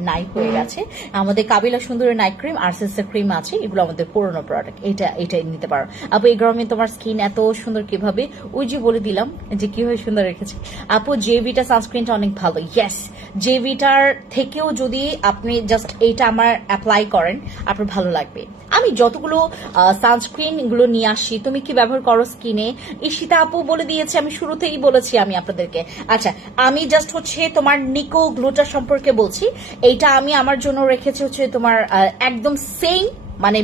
নাই হয়ে গেছে। আমাদের কাবিলা সুন্দরের নাইট ক্রিম, আরসিএসের ক্রিম আছে, এগুলো আমাদের পুরোনো প্রোডাক্ট। এটাই নিতে পারো আপু। এই গরমে তোমার স্কিন এত সুন্দর কিভাবে? ওই যে বলে দিলাম যে কিভাবে সুন্দর রেখেছে। আপু জেভিটা সানস্ক্রিনটা অনেক ভালো। ইয়েস, জেভিটার থেকেও যদি আপনি জাস্ট এইটা আমার অ্যাপ্লাই করেন আপনার ভালো লাগবে। আমি যতগুলো সানস্ক্রিন গুলো নিয়ে আসি, তুমি কি ব্যবহার করো স্কিনে? ঈশিতা আপু বলে দিয়েছে, আমি শুরুতেই বলেছি আমি আপনাদেরকে। আচ্ছা, আমি জাস্ট হচ্ছে তোমার নিকো গ্লুটা সম্পর্কে বলছি। এইটা আমি আমার জন্য রেখেছি হচ্ছে তোমার একদম সেম, মানে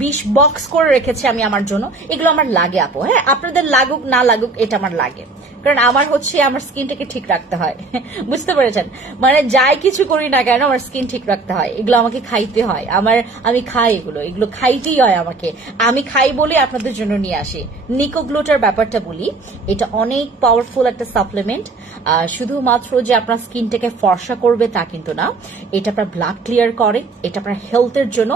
20 বক্স করে রেখেছি আমি আমার জন্য। এগুলো আমার লাগে আপু, হ্যাঁ, আপনাদের লাগুক না লাগুক এটা আমার লাগে, কারণ আমার হচ্ছে আমার স্কিনটাকে ঠিক রাখতে হয়। বুঝতে পেরেছেন? মানে যাই কিছু করি না কেন আমার স্কিন ঠিক রাখতে হয়, এগুলো আমাকে খাইতে হয়। আমি খাই এগুলো খাইতেই হয় আমাকে। আমি খাই বলে আপনাদের জন্য নিয়ে আসি। নিকোগ্লুটার ব্যাপারটা বলি, এটা অনেক পাওয়ারফুল একটা সাপ্লিমেন্ট। শুধুমাত্র যে আপনার স্কিনটাকে ফর্সা করবে তা কিন্তু না, এটা আপনার ব্লাড ক্লিয়ার করে, এটা আপনার হেলথের জন্য,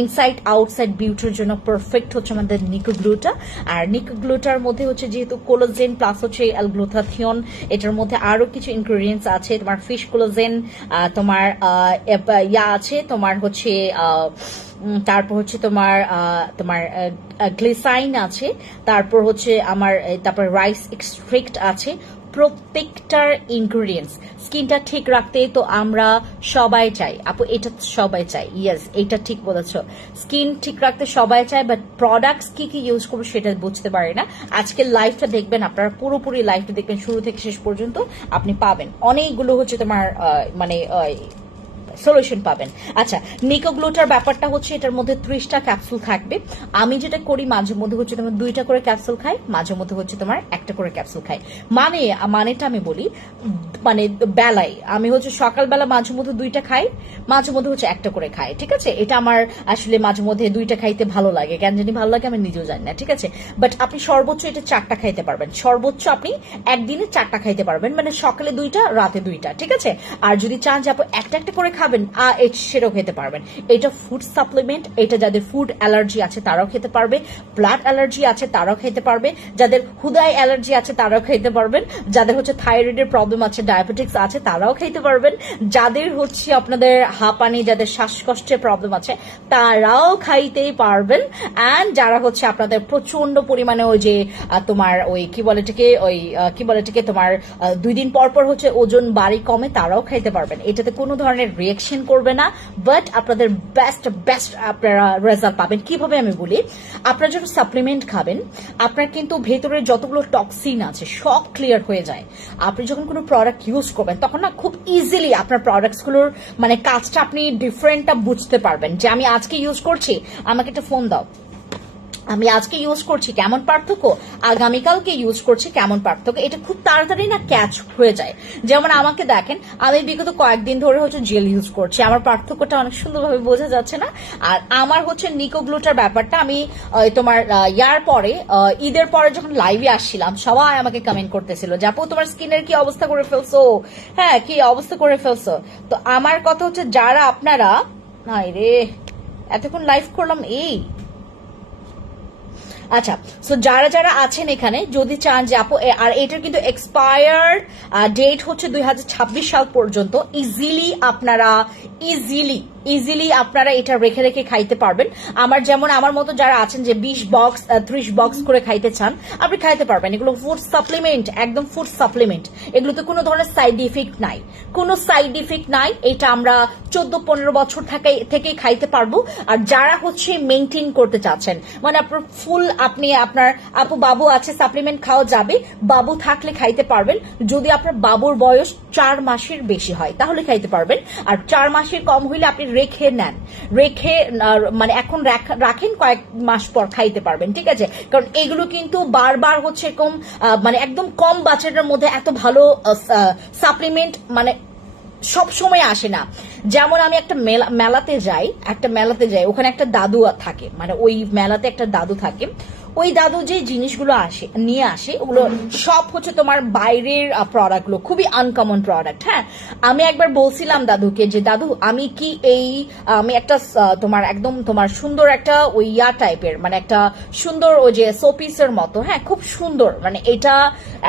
ইনসাইড আউটসাইড বিউটির জন্য পারফেক্ট হচ্ছে আমাদের নিকোগ্লুটা। আর নিকোগ্লুটার মধ্যে হচ্ছে যেহেতু কোলাজেন প্লাস হচ্ছে অ্যালগ্লুথাথিয়ন, এটার মধ্যে আরো কিছু ইনগ্রেডিয়েন্টস আছে। তোমার ফিশ কোলাজেন, তোমার আছে তোমার হচ্ছে তারপর হচ্ছে তোমার গ্লিসাইন আছে, তারপর হচ্ছে তারপর রাইস এক্সট্রাক্ট আছে। প্রত্যেকটার ইনগ্রেডিয়েন্টস স্কিনটা ঠিক রাখতে তো আমরা সবাই চাই আপু, এটা সবাই চাই। ইয়েস, এটা ঠিক বলেছ, স্কিন ঠিক রাখতে সবাই চায়, বাট প্রোডাক্টস কি ইউজ করবো সেটা বুঝতে পারি না। আজকের লাইফটা দেখবেন, আপনারা পুরোপুরি লাইফটা দেখবেন, শুরু থেকে শেষ পর্যন্ত আপনি পাবেন অনেকগুলো হচ্ছে তোমার মানে সলিউশন পাবেন। আচ্ছা, নিকোগ্লুটার ব্যাপারটা হচ্ছে এটার মধ্যে 30টা ক্যাপসুল থাকবে। আমি যেটা করি মাঝে মধ্যে হচ্ছে তোমার 2টা করে ক্যাপসুল খাই, মাঝে মধ্যে হচ্ছে তোমার 1টা করে ক্যাপসুল খাই। মানেটা আমি বলি, মানে বেলায় আমি হচ্ছে সকালবেলা মাঝে মধ্যে 2টা খাই, মাঝে মধ্যে হচ্ছে 1টা করে খাই, ঠিক আছে। এটা আমার আসলে মাঝে মধ্যে 2টা খাইতে ভালো লাগে, কেন জানি ভালো লাগে আমি নিজেও জানি না, ঠিক আছে। বাট আপনি সর্বোচ্চ এটা 4টা খাইতে পারবেন, সর্বোচ্চ আপনি একদিনে 4টা খাইতে পারবেন, মানে সকালে 2টা রাতে 2টা, ঠিক আছে। আর যদি চান যে আপনি একটা করে খাবেন সেটাও খেতে পারবেন। এটা ফুড সাপ্লিমেন্ট, এটা যাদের ফুড অ্যালার্জি আছে তারাও খেতে পারবে, ব্লাড অ্যালার্জি আছে তারাও খেতে পারবে, যাদের হুদায় অ্যালার্জি আছে তারাও খেতে পারবেন, যাদের হচ্ছে থাইরয়েডের প্রবলেম আছে, ডায়াবেটিক্স আছে তারাও খেতে পারবেন, যাদের হচ্ছে আপনাদের হাঁপানি, যাদের শ্বাসকষ্টের প্রবলেম আছে তারাও খাইতেই পারবেন। অ্যান্ড যারা হচ্ছে আপনাদের প্রচন্ড পরিমাণে ওই যে তোমার ওই কি বলে এটাকে তোমার 2 দিন পর পর হচ্ছে ওজন বাড়ি কমে তারাও খাইতে পারবেন। এটাতে কোনো ধরনের রিয়েকশন করবে না, বাট আপনাদের বেস্ট আপনারা রেজাল্ট পাবেন। কিভাবে আমি বলি, আপনারা যখন সাপ্লিমেন্ট খাবেন আপনার কিন্তু ভেতরে যতগুলো টক্সিন আছে সব ক্লিয়ার হয়ে যায়। আপনি যখন কোনো প্রোডাক্ট ইউজ করবেন তখন না খুব ইজিলি আপনার প্রোডাক্টসগুলোর মানে কাজটা আপনি ডিফারেন্টটা বুঝতে পারবেন, যে আমি আজকে ইউজ করছি, আমাকে একটা ফোন দাও, আমি আজকে ইউজ করছি কেমন পার্থক্য, আগামীকালকে ইউজ করছি কেমন পার্থক্য, এটা খুব তাড়াতাড়ি না ক্যাচ হয়ে যায়। যেমন আমাকে দেখেন, আমি বিগত কয়েকদিন ধরে হচ্ছে জেল ইউজ করছি, আমার পার্থক্যটা অনেক সুন্দরভাবে বোঝা যাচ্ছে না। আর আমার হচ্ছে নিকোগ্লুটার ব্যাপারটা আমি তোমার পরে ঈদের পরে যখন লাইভে আসছিলাম সবাই আমাকে কমেন্ট করতেছিল যে আপু তোমার স্কিনের কি অবস্থা করে ফেলছো, হ্যাঁ কি অবস্থা করে ফেলছো। তো আমার কথা হচ্ছে যারা আপনারা এতক্ষণ লাইভ করলাম আচ্ছা, সো যারা যারা আছেন এখানে যদি চান যে আপু, আর এটার কিন্তু এক্সপায়ার ডেট হচ্ছে 2026 সাল পর্যন্ত, ইজিলি আপনারা এটা রেখে রেখে খাইতে পারবেন। যেমন আমার মতো যারা আছেন যে 20 বক্স 30 বক্স করে খাইতে চান, আপনি খাইতে পারবেন। এগুলো ফুড সাপ্লিমেন্ট, একদম ফুড সাপ্লিমেন্ট, এগুলোতে কোনো ধরনের সাইড ইফেক্ট নাই, এটা আমরা 14-15 বছর থেকেই খাইতে পারবো। আর যারা হচ্ছে মেনটেন করতে চাচ্ছেন, মানে আপনার আপু বাবু আছে, সাপ্লিমেন্ট খাওয়া যাবে, বাবু থাকলে খাইতে পারবেন। যদি আপনার বাবুর বয়স 4 মাসের বেশি হয় তাহলে খাইতে পারবেন, আর 4 মাসের কম হইলে আপনি রেখে মানে এখন রাখেন, কয়েক মাস পর খাইতে পারবেন, ঠিক আছে? কারণ এগুলো কিন্তু বারবার হচ্ছে মানে একদম কম বাচ্চাটার মধ্যে এত ভালো সাপ্লিমেন্ট মানে সব সময় আসে না। যেমন আমি একটা মেলাতে যাই, ওখানে একটা দাদু থাকে, মানে ওই মেলাতে একটা দাদু থাকে, ওই দাদু যে জিনিসগুলো নিয়ে আসে ওগুলো সব হচ্ছে তোমার বাইরের প্রোডাক্টগুলো, খুবই আনকমন প্রোডাক্ট। হ্যাঁ, আমি একবার বলছিলাম দাদুকে যে দাদু আমি কি আমি একটা তোমার একদম তোমার সুন্দর একটা ওই টাইপের, মানে একটা সুন্দর ওই যে শোপিসের মতো, হ্যাঁ খুব সুন্দর, মানে এটা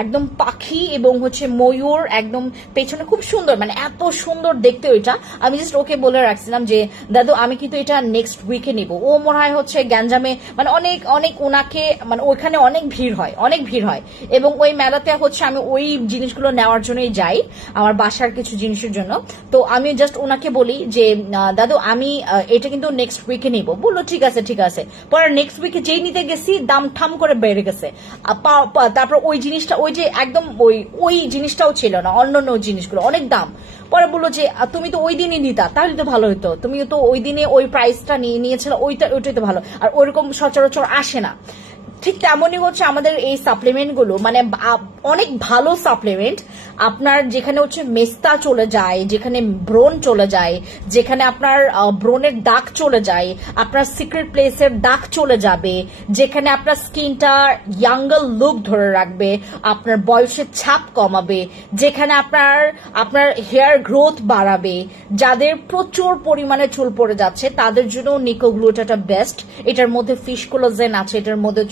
একদম পাখি এবং হচ্ছে ময়ূর একদম পেছনে খুব সুন্দর, মানে এত সুন্দর দেখতে ওইটা। আমি জাস্ট ওকে বলে রাখছিলাম যে দাদু আমি কিন্তু এটা নেক্সট উইকে নিব। ও মনে হয় হচ্ছে গ্যাঞ্জামে, মানে অনেক ওনাকে, মানে ওইখানে অনেক ভিড় হয় এবং ওই মেলাতে হচ্ছে আমি ওই জিনিসগুলো নেওয়ার জন্যই যাই, আমার বাসার কিছু জিনিসের জন্য। তো আমি জাস্ট ওনাকে বলি যে দাদু আমি এটা কিন্তু নেক্সট উইকে নিব। বললো ঠিক আছে। পরে নেক্সট উইকে যেই নিতে গেছি দাম ঠাম করে বেড়ে গেছে। তারপর ওই জিনিসটা ওই যে একদম ওই জিনিসটাও ছিল না, অন্য জিনিসগুলো অনেক দাম। পরে বললো যে তুমি তো ওই দিনই নিতা, তাহলে তো ভালো হতো, তুমি তো ওই দিনে ওই প্রাইসটা নিয়েছিল, ওইটাই তো ভালো, আর ওইরকম সচরাচর আসে না। ঠিক তেমনই হচ্ছে আমাদের এই সাপ্লিমেন্ট গুলো, মানে অনেক ভালো সাপ্লিমেন্ট। আপনার যেখানে হচ্ছে মেস্তা চলে যায়, যেখানে ব্রণ চলে যায়, যেখানে আপনার ব্রণের দাগ চলে যায়, আপনার সিক্রেট প্লেসের দাগ চলে যাবে, যেখানে আপনার স্কিনটা ইয়াঙ্গার লুক ধরে রাখবে, আপনার বয়সের ছাপ কমাবে, যেখানে আপনার হেয়ার গ্রোথ বাড়াবে, যাদের প্রচুর পরিমাণে চুল পড়ে যাচ্ছে তাদের জন্য নিকো গ্লুটাটা বেস্ট। এটার মধ্যে ফিশ কোলাজেন আছে, এটার মধ্যে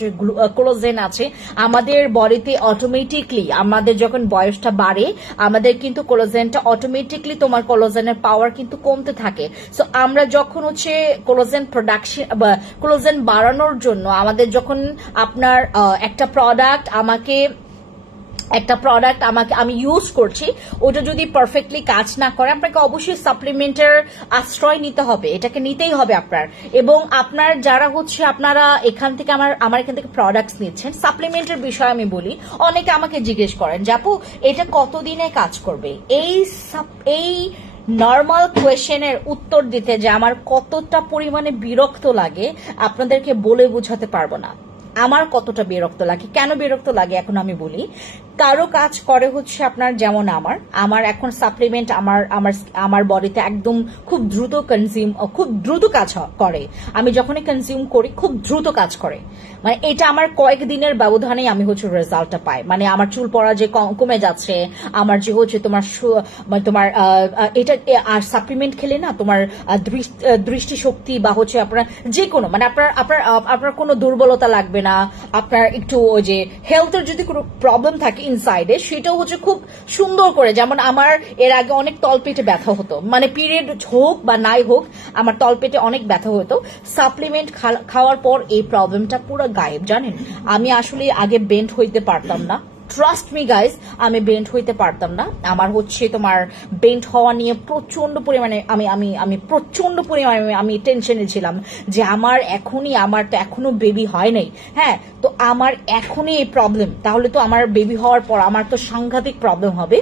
কোলাজেন আছে। আমাদের বডিতে অটোমেটিকলি আমাদের যখন বয়সটা বাড়ে আমাদের কিন্তু কোলাজেনটা অটোমেটিকলি, তোমার কোলাজেনের পাওয়ার কিন্তু কমতে থাকে। সো আমরা যখন হচ্ছে কোলাজেন প্রোডাকশন বা কোলাজেন বাড়ানোর জন্য আমাদের যখন আপনার একটা প্রোডাক্ট আমি ইউজ করছি, ওটা যদি পারফেক্টলি কাজ না করে আপনাকে অবশ্যই সাপ্লিমেন্টের আশ্রয় নিতে হবে, এটাকে নিতেই হবে আপনার। এবং আপনার যারা হচ্ছে আপনারা এখান থেকে আমার এখান থেকে প্রোডাক্টস নিচ্ছেন, সাপ্লিমেন্টের বিষয়ে আমি বলি, অনেকে আমাকে জিজ্ঞেস করেন যে আপু এটা কতদিনে কাজ করবে। এই নর্মাল কোয়েশ্চেনের উত্তর দিতে যে আমার কতটা পরিমাণে বিরক্ত লাগে আপনাদেরকে বলে বোঝাতে পারবো না। আমার কতটা বিরক্ত লাগে, কেন বিরক্ত লাগে এখন আমি বলি। কারো কাজ করে হচ্ছে আপনার, যেমন আমার এখন সাপ্লিমেন্ট আমার বডিতে একদম খুব দ্রুত কাজ করে। আমি যখনই কনজিউম করি খুব দ্রুত কাজ করে, মানে এটা আমার কয়েকদিনের ব্যবধানেই আমি হচ্ছে রেজাল্টটা পাই। মানে আমার চুল পড়া যে কমে যাচ্ছে, আমার যে হচ্ছে তোমার এটা আর সাপ্লিমেন্ট খেলে না তোমার দৃষ্টিশক্তি বা হচ্ছে আপনার যে কোনো, মানে আপনার কোনো দুর্বলতা লাগবে না। আপনার একটু ওই যে হেলথের যদি কোনো প্রবলেম থাকে ইনসাইডে, সেটাও হচ্ছে খুব সুন্দর করে। যেমন আমার এর আগে অনেক তলপেটে ব্যথা হতো, মানে পিরিয়ড হোক বা নাই হোক আমার তলপেটে অনেক ব্যথা হতো। সাপ্লিমেন্ট খাওয়ার পর এই প্রবলেমটা পুরো গায়েব। জানেন, আমি আসলে আগে বেন্ড হইতে পারতাম না, ট্রাস্ট মি গাইজ, আমি বেন্ড হইতে পারতাম না। আমার হচ্ছে তোমার বেন্ড হওয়া নিয়ে প্রচন্ড পরিমাণে আমি টেনশনে ছিলাম যে আমার তো এখনো বেবি হয় নাই। হ্যাঁ, তো আমার এখনই এই প্রবলেম, তাহলে তো আমার বেবি হওয়ার পর আমার তো সাংঘাতিক প্রবলেম হবে।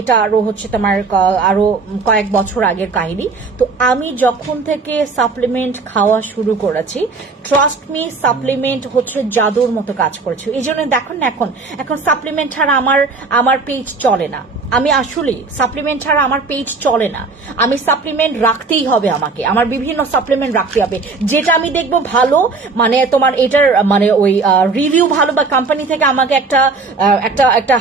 এটা আরো হচ্ছে তোমার আরো কয়েক বছর আগের কাহিনী। তো আমি যখন থেকে সাপ্লিমেন্ট খাওয়া শুরু করেছি, ট্রাস্ট মি, সাপ্লিমেন্ট হচ্ছে জাদুর মতো কাজ করেছে। এই জন্য দেখুন না এখন সাপ্লিমেন্ট ছাড়া আমার পেজ চলে না। আমি আসলে সাপ্লিমেন্ট ছাড়া আমার পেজ চলে না। আমি সাপ্লিমেন্ট রাখতেই হবে, আমার বিভিন্ন সাপ্লিমেন্ট রাখতে হবে। যেটা আমি দেখবো ভালো, মানে তোমার এটার মানে ওই রিভিউ ভালো বা কোম্পানি থেকে আমাকে একটা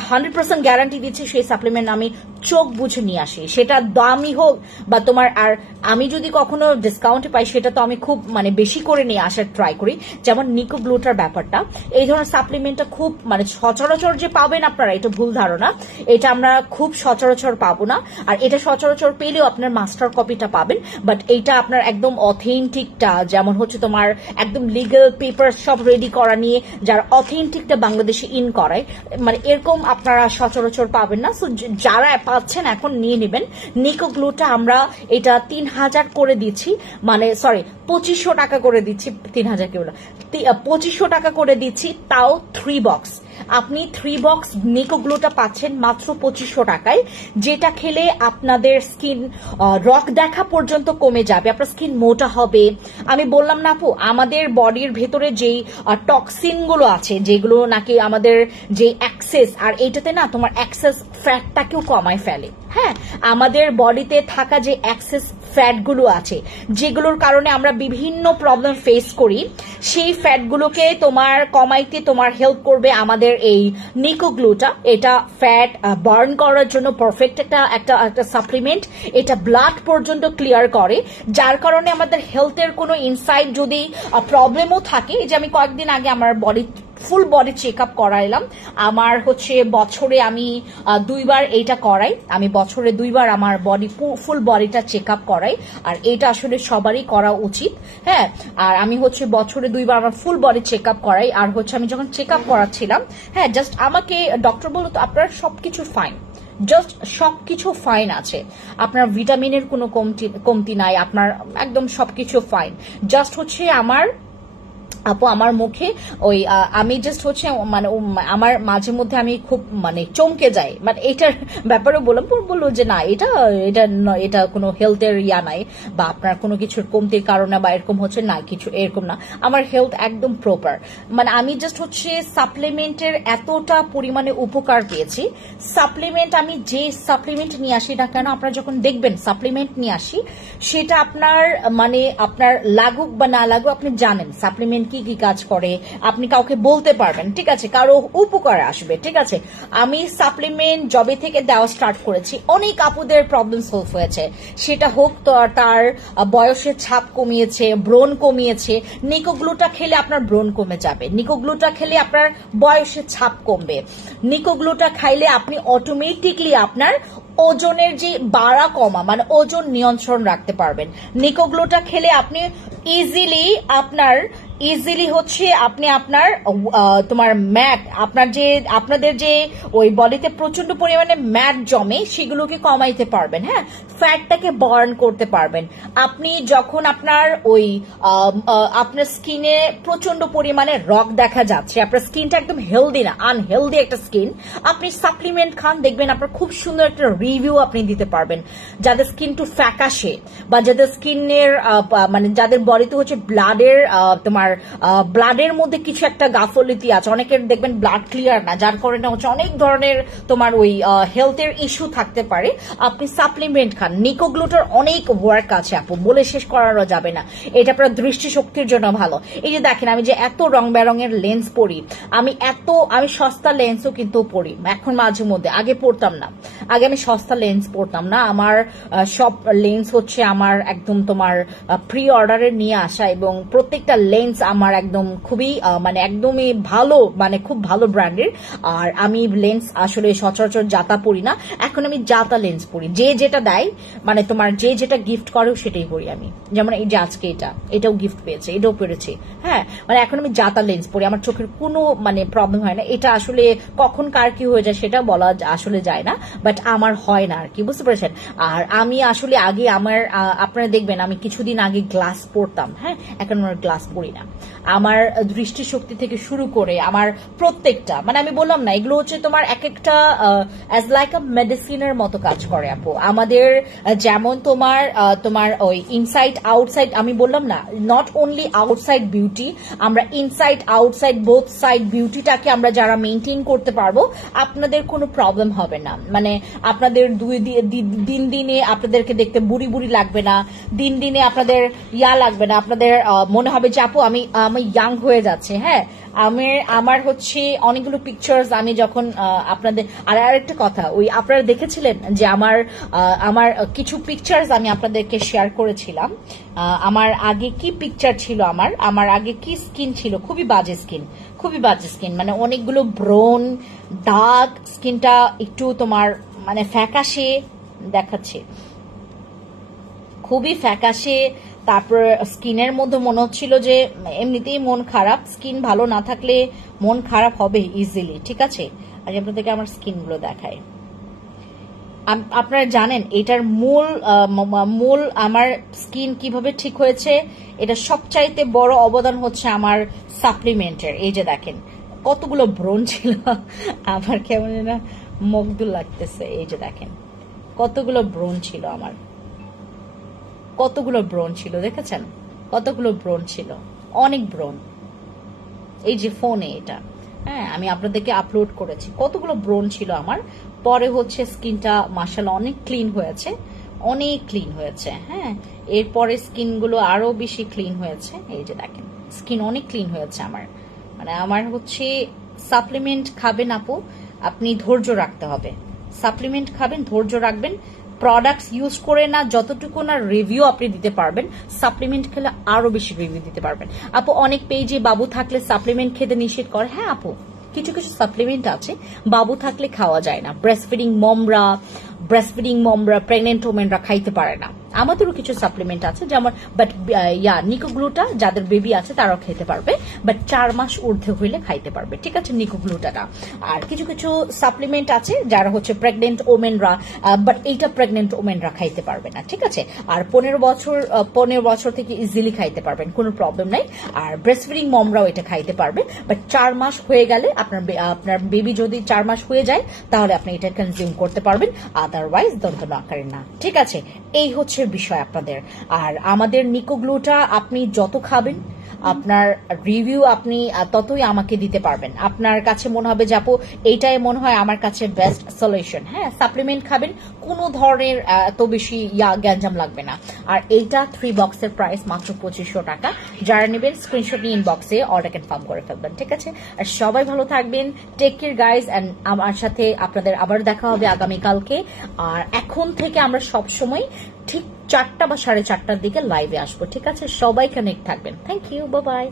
100% গ্যারান্টি দিচ্ছে, সেই সাপ্লিমেন্ট আমি চোখ বুঝে নিয়ে আসি, সেটা দামি হোক বা তোমার। আর আমি যদি কখনো ডিসকাউন্টে পাই সেটা তো আমি খুব মানে বেশি করে নিয়ে আসার ট্রাই করি। যেমন নিকো গ্লুটার ব্যাপারটা, এই ধরনের সাপ্লিমেন্টটা খুব মানে সচরাচর যে পাবেন আপনারা এটা ভুল ধারণা, এটা আমরা খুব সচরাচর পাবো না। আর এটা সচরাচর পেলেও আপনার মাস্টার কপিটা পাবেন, বাট এইটা আপনার একদম অথেন্টিকটা, যেমন হচ্ছে তোমার একদম লিগাল পেপার সব রেডি করা নিয়ে যারা অথেন্টিকটা বাংলাদেশে ইন করায়, মানে এরকম আপনারা সচরাচর পাবেন না। সো যারা পাচ্ছেন এখন নিয়ে নেবেন। নিকো গ্লুটা আমরা এটা 3000 করে দিচ্ছি, মানে সরি 2500 টাকা করে দিচ্ছি, 3000 কি বলো, 2500 টাকা করে দিচ্ছি, তাও 3 বক্স। আপনি 3 বক্স নিকো গ্লুটা পাচ্ছেন মাত্র 2500 টাকায়, যেটা খেলে আপনাদের স্কিন রক দেখা পর্যন্ত কমে যাবে, আপনার স্কিন মোটা হবে। আমি বললাম না আপু, আমাদের বডির ভেতরে যেই টক্সিন গুলো আছে, যেগুলো নাকি আমাদের যে অ্যাক্সেস, আর এইটাতে না তোমার অ্যাক্সেস ফ্যাটটাকেও কমায় ফেলে। হ্যাঁ, আমাদের বডিতে থাকা যে অ্যাক্সেস ফ্যাটগুলো আছে, যেগুলোর কারণে আমরা বিভিন্ন প্রবলেম ফেস করি, সেই ফ্যাটগুলোকে তোমার কমাইতে তোমার হেল্প করবে আমাদের এই নিকো গ্লুটা। এটা ফ্যাট বার্ন করার জন্য পারফেক্ট একটা সাপ্লিমেন্ট। এটা ব্লাড পর্যন্ত ক্লিয়ার করে, যার কারণে আমাদের হেলথের কোনো ইনসাইড যদি প্রবলেমও থাকে, যে আমি কয়েকদিন আগে আমার ফুল বডি চেক আপ করাইলাম। আমার হচ্ছে বছরে আমি 2 বার এইটা করাই, আমি বছরে 2 বার আমার ফুল বডিটা চেক আপ করাই, আর এটা আসলে সবারই করা উচিত। হ্যাঁ, আর আমি হচ্ছে বছরে 2 বার আমার ফুল বডি চেক আপ করাই। আর হচ্ছে আমি যখন চেক আপ করাচ্ছিলাম, হ্যাঁ, জাস্ট আমাকে ডক্টর বলল তো আপনার সবকিছু ফাইন, জাস্ট সবকিছু ফাইন আছে, আপনার ভিটামিনের কোনো কমতি নাই, আপনার একদম সবকিছু ফাইন। জাস্ট হচ্ছে আপু আমার মুখে ওই আমি জাস্ট হচ্ছে মানে আমার মাঝে মধ্যে আমি খুব মানে চমকে যাই, মানে এটার ব্যাপারে বললো যে না এটা এটা এটা কোনো হেলথের ইয়া নাই, বা আপনার কোনো কিছুর কমতির কারণে বা এরকম হচ্ছে না, কিছু এরকম না, আমার হেলথ একদম প্রপার। মানে আমি জাস্ট হচ্ছে সাপ্লিমেন্টের এতটা পরিমাণে উপকার পেয়েছি। সাপ্লিমেন্ট আমি যে সাপ্লিমেন্ট নিয়ে আসি না কেন, আপনারা যখন দেখবেন সাপ্লিমেন্ট নিয়ে আসি, সেটা আপনার মানে আপনার লাগুক বা না লাগুক আপনি জানেন সাপ্লিমেন্ট কি কি কাজ করে, আপনি কাউকে বলতে পারবেন, ঠিক আছে, কারো উপকার আসবে। ঠিক আছে, আমি সাপ্লিমেন্ট জবে থেকে দেওয়া স্টার্ট করেছি, অনেক আপুদের প্রবলেম সলভ হয়েছে, সেটা হোক তো তার বয়সের ছাপ কমিয়েছে, ব্রণ কমিয়েছে। নিকো গ্লুটা খেলে আপনার ব্রণ কমে যাবে, নিকো গ্লুটা খেলে আপনার বয়সের ছাপ কমবে, নিকো গ্লুটা খাইলে আপনি অটোমেটিকলি আপনার ওজনের যে বাড়া কমা মানে ওজন নিয়ন্ত্রণ রাখতে পারবেন। নিকো গ্লুটা খেলে আপনি ইজিলি হচ্ছে আপনি আপনার তোমার ম্যাট, আপনাদের যে ওই বডিতে প্রচন্ড পরিমাণে ম্যাট জমে সেগুলোকে কমাইতে পারবেন। হ্যাঁ, ফ্যাটটাকে বার্ন করতে পারবেন। আপনি যখন আপনার ওই আপনার স্কিনে প্রচন্ড পরিমাণে রক দেখা যাচ্ছে, আপনার স্কিনটা একদম হেলদি না, আনহেলদি একটা স্কিন, আপনি সাপ্লিমেন্ট খান, দেখবেন আপনার খুব সুন্দর একটা রিভিউ আপনি দিতে পারবেন। যাদের স্কিন টু ফ্যাকাশে বা যাদের স্কিনের মানে যাদের বডিতে হচ্ছে তোমার ব্লাডের মধ্যে কিছু একটা গাফলতি আছে, অনেকের দেখবেন ব্লাড ক্লিয়ার না, যার কারণে হচ্ছে অনেক ধরনের তোমার ওই হেলথের ইস্যু থাকতে পারে, আপনি সাপ্লিমেন্ট খান। নিকো গ্লুটার অনেক ওয়ার্ক আছে আপু, বলে শেষ করানো যাবে না। এটা আপনার দৃষ্টিশক্তির জন্য ভালো। এই যে দেখেন আমি যে এত রং বেরঙের লেন্স পরি, আমি সস্তা লেন্সও কিন্তু পরি এখন মাঝে মধ্যে, আগে পড়তাম না, আগে আমি সস্তা লেন্স পড়তাম না। আমার সব লেন্স হচ্ছে আমার একদম তোমার প্রি অর্ডারে নিয়ে আসা, এবং প্রত্যেকটা লেন্স আমার একদম খুবই মানে একদমই ভালো, মানে খুব ভালো ব্র্যান্ডের। আর আমি লেন্স আসলে সচরাচর জাতা পরি না, এখন আমি জাতা লেন্স পরি, যে যেটা দেয় মানে তোমার যে যেটা গিফট করেও সেটাই পরি আমি। যেমন এই যে আজকে এটাও গিফট পেয়েছে, এটাও পেরেছি। হ্যাঁ, মানে এখন আমি জাতা লেন্স পরি, আমার চোখের কোনো মানে প্রবলেম হয় না। এটা আসলে কখন কার কি হয়ে যায় সেটা বলা আসলে যায় না, বাট আমার হয় না আর কি, বুঝতে পেরেছেন। আর আমি আসলে আগে আপনারা দেখবেন আমি কিছুদিন আগে গ্লাস পরতাম, হ্যাঁ, এখন আমার গ্লাস পরি না। আমার দৃষ্টিশক্তি থেকে শুরু করে আমার প্রত্যেকটা, মানে আমি বললাম না, এগুলো হচ্ছে তোমার এক একটা অ্যাজ লাইক আ মেডিসিনের মতো কাজ করে আপু। আমাদের যেমন তোমার ওই ইনসাইড আউটসাইড, আমি বললাম না, নট অনলি আউটসাইড বিউটি, আমরা ইনসাইড আউটসাইড বোথ সাইড বিউটিটাকে আমরা যারা মেনটেন করতে পারবো, আপনাদের কোনো প্রবলেম হবে না। মানে আপনাদের দিনে আপনাদেরকে দেখতে বুড়ি বুড়ি লাগবে না, দিনে আপনাদের লাগবে না, আপনাদের মনে হবে যে আপু আমি আমি ইয়াং হয়ে যাচ্ছে। হ্যাঁ, আমার হচ্ছে অনেকগুলো পিকচার্স আমি যখন আপনাদের, আর আরেকটা কথা, ওই আপনারা দেখেছিলেন যে আমার কিছু পিকচার্স আমি আপনাদেরকে শেয়ার করেছিলাম। আমার আগে কি পিকচার ছিল, আমার আগে কি স্কিন ছিল, খুবই বাজে স্কিন, মানে অনেকগুলো ব্রন, দাগ, স্কিনটা একটু তোমার মানে ফ্যাকাশে দেখাচ্ছে, খুবই ফ্যাকাশে। তারপর স্কিনের মধ্যে মনে হচ্ছিল যে এমনিতেই মন খারাপ, স্কিন ভালো না থাকলে মন খারাপ হবে ইজিলি, ঠিক আছে। আর আপনাদেরকে আমার স্কিনগুলো দেখায়। আপনারা জানেন এটার মূল আমার স্কিন কিভাবে ঠিক হয়েছে, এটা সবচাইতে বড় অবদান হচ্ছে আমার সাপ্লিমেন্টের। এই যে দেখেন কতগুলো ব্রণ ছিল, আমার কেমন না মুগ্ধ লাগতেছে। এই যে দেখেন কতগুলো ব্রণ ছিল আমার, কতগুলো ব্রণ ছিল, দেখেছেন কতগুলো ব্রণ ছিল, অনেক ব্রণ। এই যে ফোনে এটা, হ্যাঁ আমি আপনাদেরকে আপলোড করেছি, কতগুলো ব্রণ ছিল আমার। পরে হচ্ছে স্কিনটা মাশাআল্লাহ অনেক ক্লিন হয়েছে, অনেক ক্লিন হয়েছে। হ্যাঁ, এরপরে স্কিনগুলো আরো বেশি ক্লিন হয়েছে। এই যে দেখেন স্কিন অনেক ক্লিন হয়েছে আমার। মানে আমার হচ্ছে সাপ্লিমেন্ট খাবেন আপু, আপনি ধৈর্য রাখতে হবে। সাপ্লিমেন্ট খাবেন, ধৈর্য রাখবেন। প্রোডাক্টস ইউজ করে না যতটুকু না রিভিউ আপনি দিতে পারবেন, সাপ্লিমেন্ট খেলে আরো বেশি রিভিউ দিতে পারবেন। আপু অনেক পেজে বাবু থাকলে সাপ্লিমেন্ট খেতে নিষেধ করে। হ্যাঁ আপু, কিছু কিছু সাপ্লিমেন্ট আছে বাবু থাকলে খাওয়া যায় না। ব্রেস্টফিডিং মমরা, প্রেগনেন্ট ওমেনরা খাইতে পারে না। আমাদেরও কিছু সাপ্লিমেন্ট আছে যেমন, বাট নিকোগ্লুটা যাদের বেবি আছে তারাও খেতে পারবে, বাট 4 মাস ঊর্ধ্বে হইলে খাইতে পারবে, ঠিক আছে, নিকোগ্লুটাটা। আর কিছু কিছু সাপ্লিমেন্ট আছে যারা হচ্ছে প্রেগনেন্ট ওমেনরা, বাট এইটা প্রেগনেন্ট ওমেনরা খাইতে পারবে না, ঠিক আছে। আর 15 বছর থেকে ইজিলি খাইতে পারবেন, কোনো প্রবলেম নাই। আর ব্রেস্টফিডিং মমরাও এটা খাইতে পারবে, বাট 4 মাস হয়ে গেলে আপনার বেবি যদি 4 মাস হয়ে যায় তাহলে আপনি এটা কনজিউম করতে পারবেন, আদারওয়াইজ দন্তন্য আকারে না, ঠিক আছে। এই হচ্ছে বিষয় আপনাদের। আর আমাদের নিকোগ্লুটা আপনি যত খাবেন আপনার রিভিউ আপনি ততই আমাকে দিতে পারবেন। আপনার কাছে মনে হবে যে আপু এইটাই মনে হয় আমার কাছে বেস্ট সলিউশন। হ্যাঁ, সাপ্লিমেন্ট খাবেন, কোনো ধরনের এত বেশি গ্যাঞ্জাম লাগবে না। আর এইটা 3 বক্সের প্রাইস মাত্র 2500 টাকা। যারা নেবেন স্ক্রিনশট নিয়ে ইনবক্সে অর্ডার কনফার্ম করে ফেলবেন, ঠিক আছে। আর সবাই ভালো থাকবেন, টেক কেয়ার গাইজ। এন্ড আমার সাথে আপনাদের আবার দেখা হবে আগামীকালকে। আর এখন থেকে আমরা সবসময় ঠিক 4টা বা 4:30টার দিকে লাইভে আসবো, ঠিক আছে। সবাই কানেক্ট থাকবেন। Thank you, bye by.